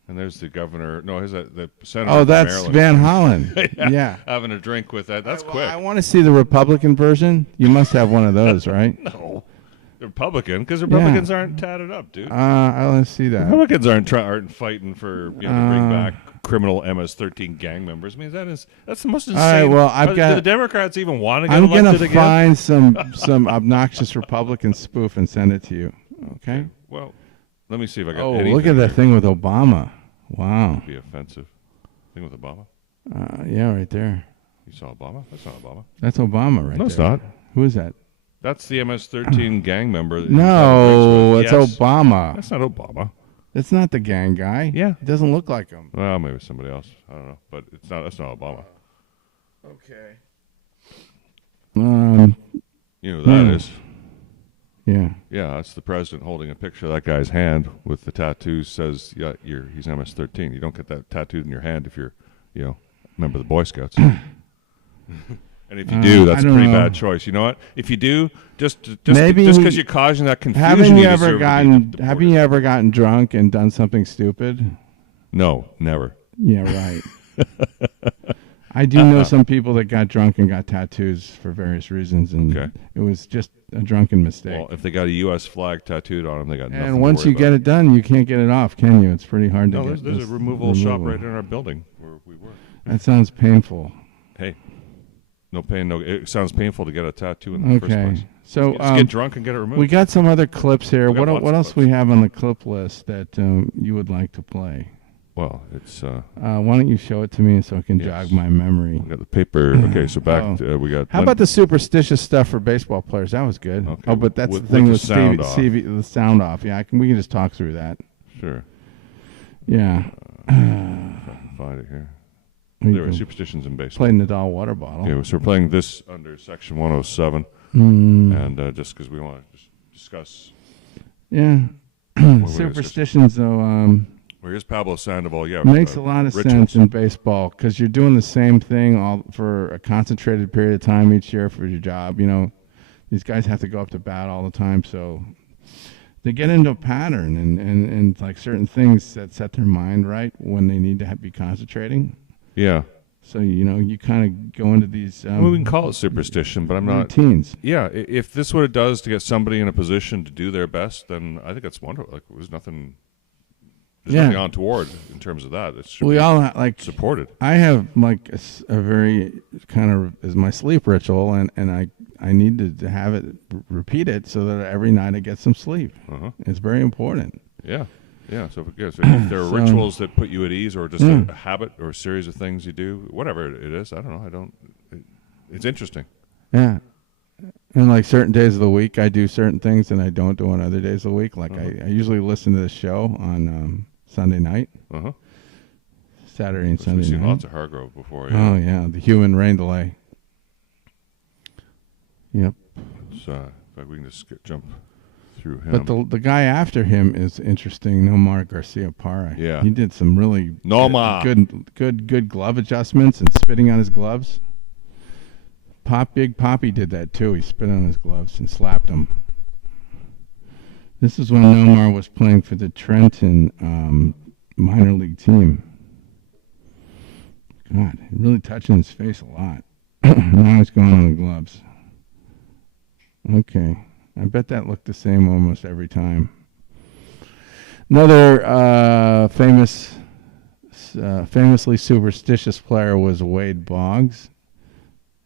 And there's the governor. No, the senator. Oh, from that's Maryland. Van Hollen. Yeah. Having a drink with that. That's quick. I want to see the Republican version. You must have one of those, right? No. Republican, because Republicans aren't tatted up, dude. I want to see that. Republicans aren't fighting for to bring back criminal MS-13 gang members. I mean, that's the most insane. All right, well, I've got. Do the Democrats even want to get I'm elected gonna again? find some obnoxious Republican spoof and send it to you. Okay. Well, let me see if I got. Oh, anything look at that here. thing with Obama. Wow. That'd be offensive. Thing with Obama. Yeah, right there. You saw Obama? That's not Obama. That's Obama, right there. No, it's not. Who is that? That's the MS-13 gang member. That No, it's Yes. Obama. That's not Obama. That's not the gang guy. Yeah. He doesn't look like him. Well, maybe somebody else. I don't know, but it's not. That's not Obama. Okay. You know who that is? Yeah. Yeah, that's the president holding a picture of that guy's hand with the tattoo says, yeah, he's MS-13. You don't get that tattooed in your hand if you're, member of the Boy Scouts. And if you do, that's a pretty bad choice. You know what? If you do, just because you're causing that confusion, haven't you ever gotten drunk and done something stupid? No, never. Yeah, right. I do know some people that got drunk and got tattoos for various reasons, and it was just a drunken mistake. Well, if they got a U.S. flag tattooed on them, they got nothing. And once you get it done, you can't get it off, can you? It's pretty hard to get. There's a removal shop right in our building where we work. That sounds painful. Hey, no pain, no. It sounds painful to get a tattoo in the first place. So just get drunk and get it removed. We got some other clips here. What else we have on the clip list that you would like to play? Well, it's. Why don't you show it to me so I can jog my memory? We got the paper. Okay, so back we got. How about the superstitious stuff for baseball players? That was good. Okay. Oh, but that's the thing with sound the sound off. Yeah, we can just talk through that. Sure. Yeah. Find it here. There are superstitions in baseball. Play Nadal water bottle. Okay, so we're playing this under section 107, and just because we want to discuss. Yeah. Superstitions, though. Well, here's Pablo Sandoval. Yeah, makes a lot of sense in baseball because you're doing the same thing all for a concentrated period of time each year for your job. These guys have to go up to bat all the time, so they get into a pattern and like certain things that set their mind right when they need to be concentrating. Yeah. So you kind of go into these. We can call it superstition, but I'm not. Routines. Yeah, if this is what it does to get somebody in a position to do their best, then I think that's wonderful. Like there's nothing. There's nothing untoward in terms of that. It should we be all supported. I have like a very kind of is my sleep ritual, and I need to have it repeat it so that every night I get some sleep. It's very important. Yeah. Yeah, so if there are rituals that put you at ease, or just a habit or a series of things you do, whatever it is, I don't know. It's interesting. Yeah, and like certain days of the week, I do certain things, and I don't do on other days of the week. Like I usually listen to the show on Sunday night, Saturday and Sunday night. We've seen lots of Hargrove before. Yeah. Oh yeah, the human rain delay. Yep. So in fact, we can just jump through him. But the guy after him is interesting, Nomar Garcia Parra. Yeah. He did some really good glove adjustments and spitting on his gloves. Big Poppy did that too. He spit on his gloves and slapped them. This is when Nomar was playing for the Trenton minor league team. God, really touching his face a lot. Now he's going on the gloves. Okay. I bet that looked the same almost every time. Another famously superstitious player was Wade Boggs.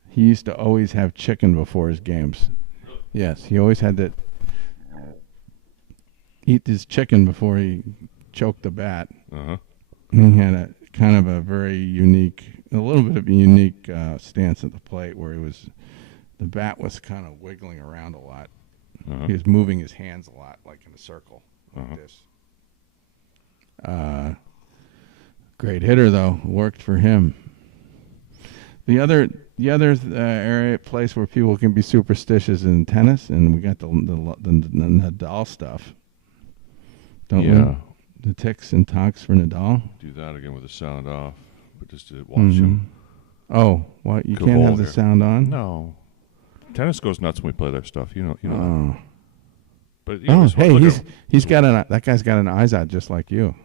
He used to always have chicken before his games. Yes, he always had to eat his chicken before he choked the bat. And he had a kind of a very unique, a little bit of a unique stance at the plate where the bat was kind of wiggling around a lot. He was moving his hands a lot, like in a circle, like this. Great hitter, though. Worked for him. The other place where people can be superstitious in tennis, and we got the Nadal stuff. Don't we? The ticks and talks for Nadal. Do that again with the sound off, but just to watch him. Oh, what? You can't have the sound on? No. Tennis goes nuts when we play their stuff, you know. Oh. But hey, that guy's got an eyes out just like you.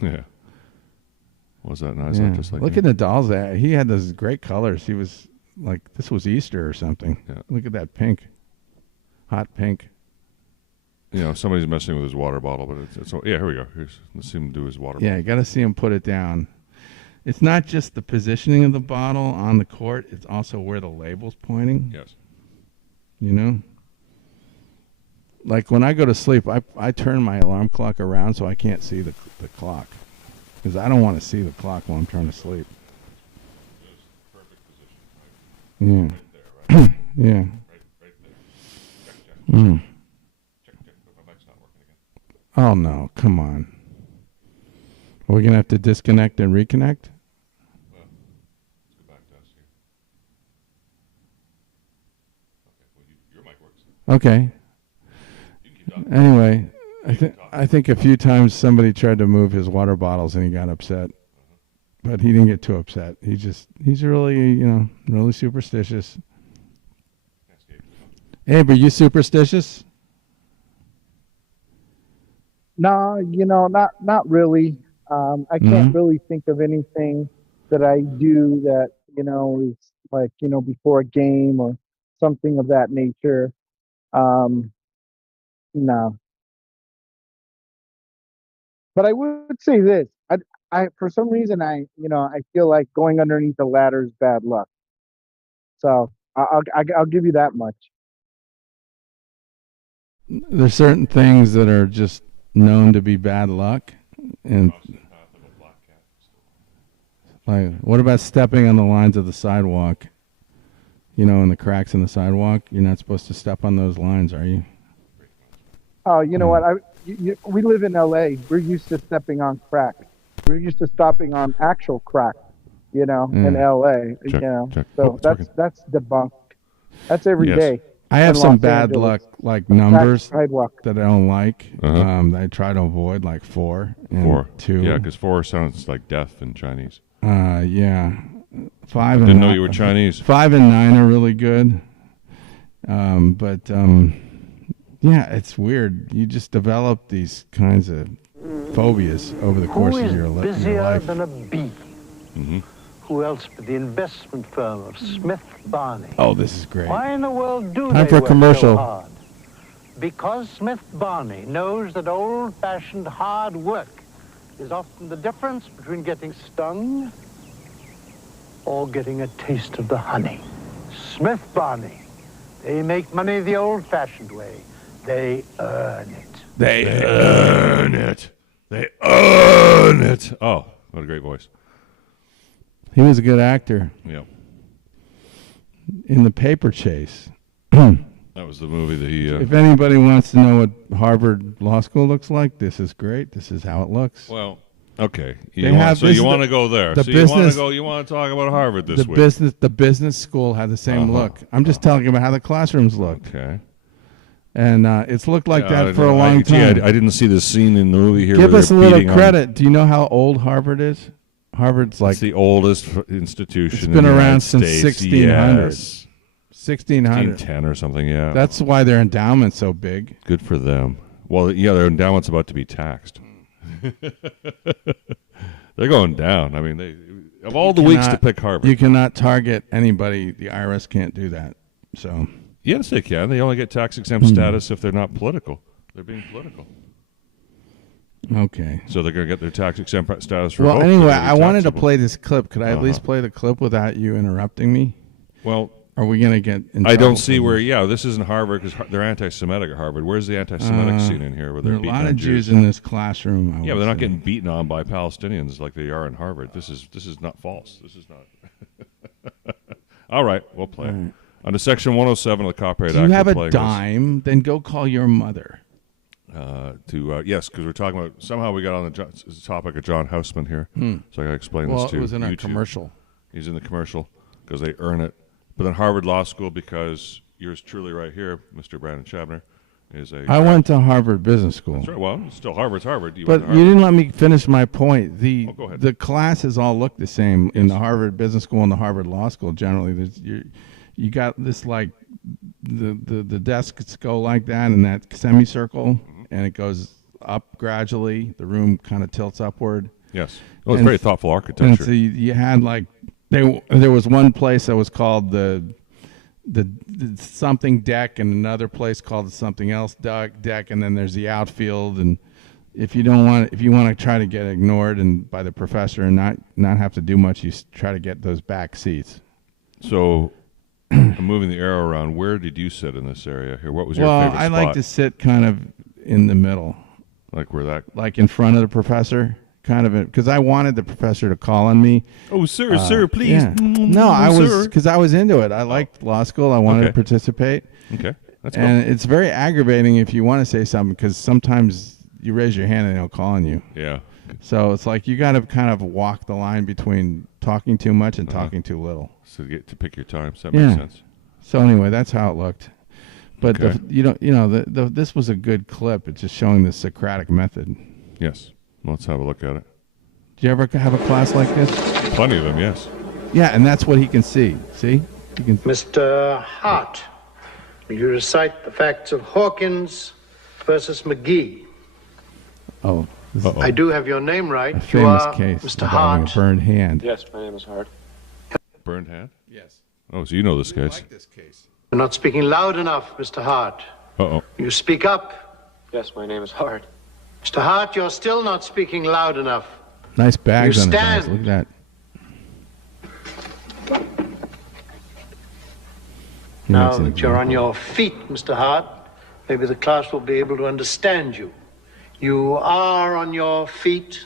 Yeah. Was that an eyes out just like Look you? at Nadal's eye. He had those great colors. He was like, this was Easter or something. Yeah. Look at that pink, hot pink. Somebody's messing with his water bottle, but it's here we go. Let's see him do his water bottle. Yeah, you got to see him put it down. It's not just the positioning of the bottle on the court, it's also where the label's pointing. Yes. Like when I go to sleep, I turn my alarm clock around so I can't see the clock. Because I don't want to see the clock while I'm trying to sleep. Perfect position. Right? Yeah. Right there, right? Yeah. Right there. Check. My mic's not working again. Oh, no. Come on. Are we going to have to disconnect and reconnect? Well, let's go back to us here. Okay, well, your mic works. Okay. Anyway, I think a few times somebody tried to move his water bottles and he got upset, but he didn't get too upset. He's really really superstitious. Hey, but you superstitious? No, not really. I can't really think of anything that I do that, is like, before a game or something of that nature. No. But I would say this. I for some reason, I feel like going underneath the ladder is bad luck. So I'll give you that much. There's certain things that are just known to be bad luck, and like, what about stepping on the lines of the sidewalk? In the cracks in the sidewalk, you're not supposed to step on those lines, are you? Oh, you know what? We live in LA. We're used to stepping on crack. We're used to stopping on actual crack, in LA. Check. So that's debunked. That's every day. I have in some Los bad Angeles. luck, like numbers Sidewalk. that I don't like. I try to avoid, like 4 and 4. 2. Yeah, because 4 sounds like death in Chinese. Yeah. 5 and Didn't know you were Chinese. 5 and 9 are really good. Yeah, it's weird. You just develop these kinds of phobias over the course of your life. Busier than a bee? Mm-hmm. Who else but the investment firm of Smith Barney? Oh, this is great. Why in the world do Time they for a work commercial. so hard? Because Smith Barney knows that old-fashioned hard work is often the difference between getting stung or getting a taste of the honey. Smith Barney. They make money the old-fashioned way. They earn it. They earn it. They earn it. Oh, what a great voice. He was a good actor. Yeah. In The Paper Chase. That was the movie that he... If anybody wants to know what Harvard Law School looks like, this is great. This is how it looks. Well, okay. You want to go there. You want to talk about Harvard this week. The business school had the same look. I'm just telling you about how the classrooms looked. Okay. And it's looked like that for a long time. I didn't see this scene in the movie here. Give us a little credit. Do you know how old Harvard is? Harvard's like... It's the oldest institution. It's been around since 1600. Yes. 1600. 1610 or something, yeah. That's why their endowment's so big. Good for them. Well, yeah, their endowment's about to be taxed. They're going down. I mean, of all the weeks to pick Harvard. You cannot target anybody. The IRS can't do that. So... Yes, they can. They only get tax-exempt status if they're not political. They're being political. Okay. So they're going to get their tax-exempt status. Well, anyway, I wanted to play this clip. Could I at least play the clip without you interrupting me? Well... Are we going to get in I don't trouble see where... Yeah, this isn't Harvard because they're anti-Semitic at Harvard. Where's the anti-Semitic scene in here? Where there are a lot of Jews in this classroom. Yeah, but they're not getting beaten on by Palestinians like they are in Harvard. This is not false. This is not... All right, we'll play. Right. Under Section 107 of the Copyright Act. Do you have a dime? Then go call your mother. Yes, because we're talking about... Somehow we got on the topic of John Houseman here. So I got to explain this to you. Well, it was in our commercial. He's in the commercial because they earn it. But then Harvard Law School, because yours truly right here, Mr. Brandon Chabner, is a... I went to Harvard Business School. That's right. Well, still Harvard's Harvard. But you didn't let me finish my point. Go ahead. The classes all look the same in the Harvard Business School and the Harvard Law School. Generally, you got this like the desks go like that in that semicircle, and it goes up gradually. The room kind of tilts upward. Yes. Well, it's very thoughtful architecture. And so you had like... There was one place that was called the something deck, and another place called the something else deck, and then there's the outfield. And if you want to try to get ignored and by the professor and not have to do much, you try to get those back seats. So, I'm moving the arrow around. Where did you sit in this area here? What was your favorite spot? I like to sit kind of in the middle, like where that, like in front of the professor. Kind of because I wanted the professor to call on me. Oh, sir, please. Yeah. No, I was because I was into it. I liked law school. I wanted to participate. Okay, that's cool. And it's very aggravating if you want to say something because sometimes you raise your hand and they don't call on you. Yeah. So it's like you got to kind of walk the line between talking too much and talking too little. So to pick your time. So that makes sense. So anyway, that's how it looked. But this was a good clip. It's just showing the Socratic method. Yes. Let's have a look at it. Did you ever have a class like this? Plenty of them, yes. Yeah, and that's what he can see. See? He can. Mr. Hart, will you recite the facts of Hawkins versus McGee? Oh. I do have your name right. A famous case. Mr. Having Hart. a burned hand. Yes, my name is Hart. Burned hand? Yes. Oh, so you know this case. This case. You're not speaking loud enough, Mr. Hart. Uh-oh. You speak up. Yes, my name is Hart. Mr. Hart, you're still not speaking loud enough. Nice bags You on the guys. stand. Look at that. He Now makes an that you're on example. your feet, Mr. Hart, maybe the class will be able to understand you. You are on your feet.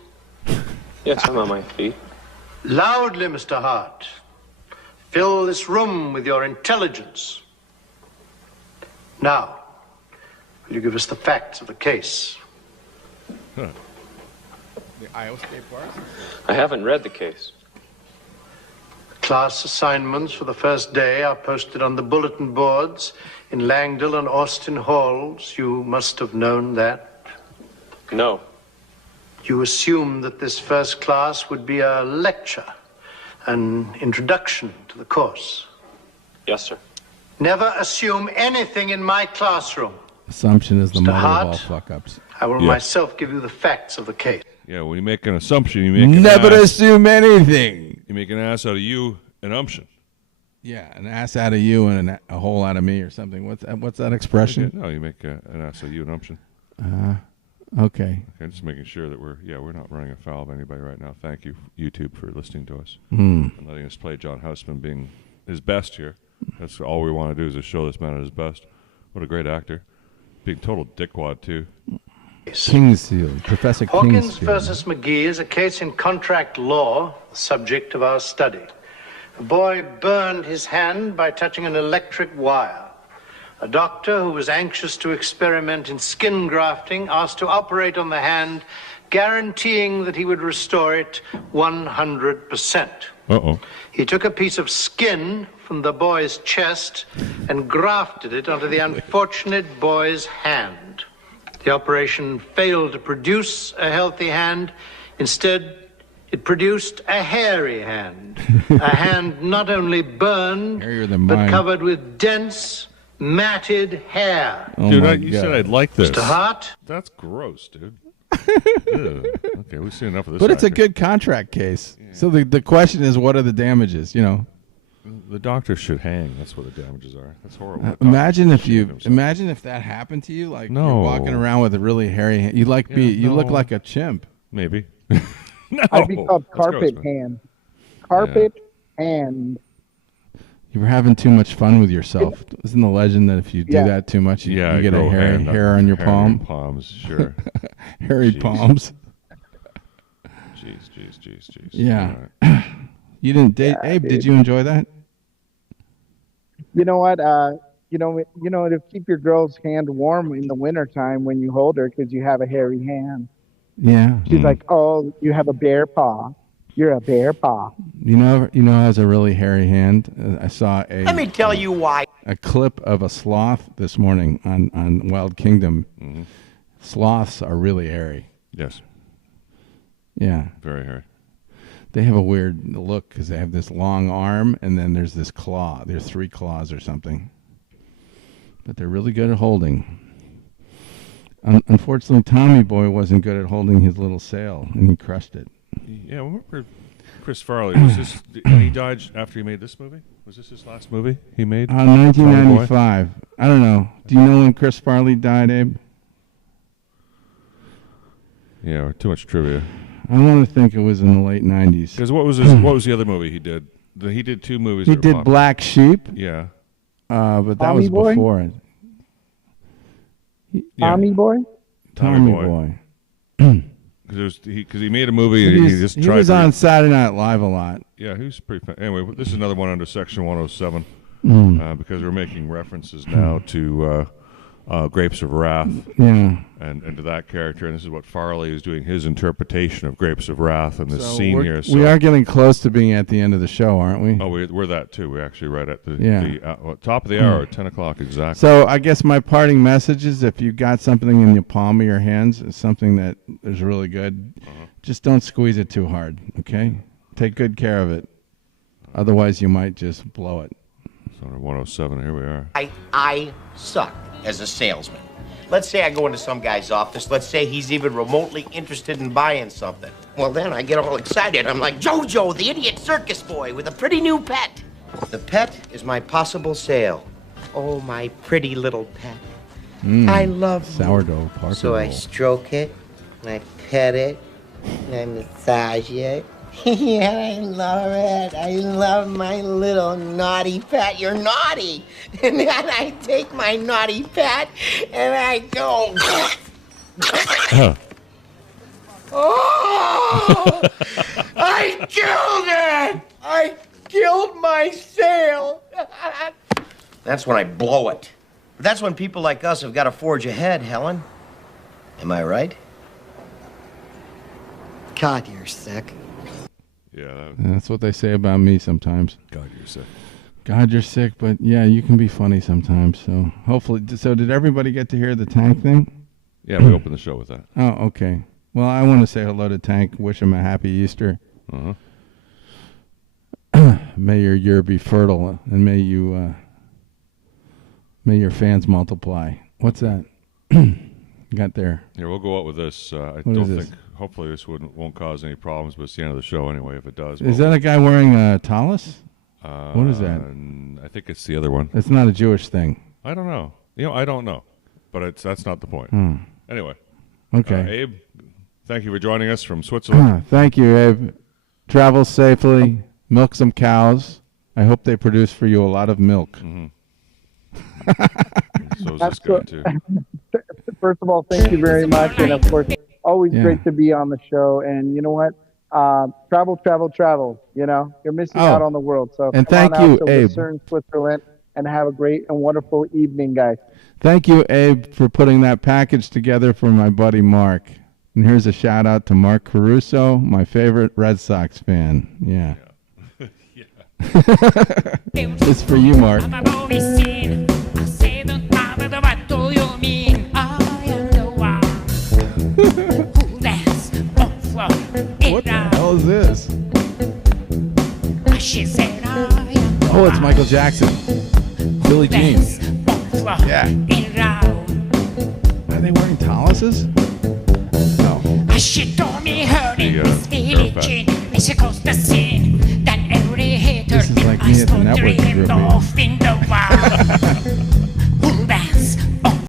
Yes, I'm on my feet. Loudly, Mr. Hart. Fill this room with your intelligence. Now, will you give us the facts of the case? The Iowa State bars? I haven't read the case. Class assignments for the first day are posted on the bulletin boards in Langdale and Austin halls. You must have known that. No. You assumed that this first class would be a lecture, an introduction to the course. Yes, sir. Never assume anything in my classroom. Assumption is the Mr. mother Hart? of all fuck-ups. I will Yeah. myself give you the facts of the case. Yeah, when you make an assumption, you make an Never ass. assume anything. You make an ass out of you, an umption. Yeah, an ass out of you and a hole out of me or something. What's that expression? No, you make an ass out of you, an umption. Okay. Okay, just making sure that we're not running afoul of anybody right now. Thank you, YouTube, for listening to us and letting us play John Houseman being his best here. That's all we want to do is just show this man at his best. What a great actor. Being total dickwad, too. Kingsfield, Professor Hawkins Kingsfield. versus McGee is a case in contract law, the subject of our study. A boy burned his hand by touching an electric wire. A doctor who was anxious to experiment in skin grafting asked to operate on the hand, guaranteeing that he would restore it 100%. Uh-oh. He took a piece of skin from the boy's chest and grafted it onto the unfortunate boy's hand. The operation failed to produce a healthy hand. Instead, it produced a hairy hand. A hand not only burned, Hairier than but mine. covered with dense, matted hair. Oh Dude, my you God. said I'd like this. Mr. Hart? That's gross, dude. Ugh. Okay, we've seen enough of this. But it's a actor. good contract case. So the question is, what are the damages? You know, The doctor should hang. That's what the damages are. That's horrible. The doctor imagine should if shave himself. imagine if that happened to you. Like No. you're walking around with a really hairy hand. You look no. like a chimp. Maybe. No. I'd be called That's gross, carpet man. hand. Carpet hand. You were having too much fun with yourself. Isn't the legend that if you do Yeah. that too much, you get a grow hairy hand hair on your hair palm? palms, sure. Hairy Jeez. palms. Jeez. Yeah. All right. You didn't date Abe. Did you enjoy that? You know what? To keep your girl's hand warm in the wintertime when you hold her because you have a hairy hand. Yeah. She's like, "Oh, you have a bare paw. You're a bare paw." You know, has a really hairy hand. I saw a. Let me tell you why. A clip of a sloth this morning on Wild Kingdom. Mm-hmm. Sloths are really hairy. Yes. Yeah. Very hairy. They have a weird look because they have this long arm and then there's this claw. There's 3 claws or something. But they're really good at holding. Unfortunately, Tommy Boy wasn't good at holding his little sail, and he crushed it. Yeah, remember Chris Farley? Was this he died after he made this movie? Was this his last movie he made? 1995. I don't know. Do you know when Chris Farley died, Abe? Yeah, too much trivia. I want to think it was in the late 90s. Because what was the other movie he did? He did 2 movies. He that were did popular. Black Sheep. Yeah. But that Tommy was Boy? before it. Tommy Boy? Tommy Boy. Because he made a movie and he just tried. He was on Saturday Night Live a lot. Yeah, he was pretty. Anyway, this is another one under Section 107 because we're making references now to Grapes of Wrath. Yeah. And to that character, and this is what Farley is doing his interpretation of Grapes of Wrath in this scene here. So we are getting close to being at the end of the show, aren't we? Oh, we're that too. We're actually right at the top of the hour, 10 o'clock exactly. So I guess my parting message is if you got something in the palm of your hands, it's something that is really good, just don't squeeze it too hard, okay? Take good care of it. Otherwise, you might just blow it. So 107, here we are. I suck as a salesman. Let's say I go into some guy's office. Let's say he's even remotely interested in buying something. Well, then I get all excited. I'm like, Jojo, the idiot circus boy with a pretty new pet. The pet is my possible sale. Oh, my pretty little pet. I love sourdough Parker So I roll. stroke it, and I pet it, and I massage it. Yeah, I love it. I love my little naughty pet. You're naughty. And then I take my naughty pet and I go. Oh! I killed it! I killed my sale. That's when I blow it. But that's when people like us have got to forge ahead, Helen. Am I right? God, you're sick. Yeah. That's what they say about me sometimes. God, you're sick. God, you're sick, but yeah, you can be funny sometimes. So hopefully, so did everybody get to hear the Tank thing? Yeah, we opened the show with that. Oh, okay. Well, I want to say hello to Tank. Wish him a happy Easter. May your year be fertile, and may your fans multiply. What's that? Got there. Here, we'll go out with this. I What don't is think. this? Hopefully, this won't cause any problems. But it's the end of the show anyway. If it does, Is that a guy wearing a tallis? What is that? I think it's the other one. It's not a Jewish thing. I don't know. I don't know. But that's not the point. Anyway. Okay. Abe, thank you for joining us from Switzerland. Thank you, Abe. Travel safely. Milk some cows. I hope they produce for you a lot of milk. So is this guy too. First of all, thank you very much, and of course, always great to be on the show. And you know what? Travel. You know, you're missing out on the world. So and come thank on you, out to Abe. Lucerne, Switzerland, and have a great and wonderful evening, guys. Thank you, Abe, for putting that package together for my buddy Mark. And here's a shout out to Mark Caruso, my favorite Red Sox fan. Yeah. It's for you, Mark. What the hell is this? Oh, it's Michael Jackson. Billie Jean. Yeah. Are they wearing taluses? No. She told me her name is Billie Jean, and she goes to sing. Then every hater This is like me at the network group meeting. off in the wild.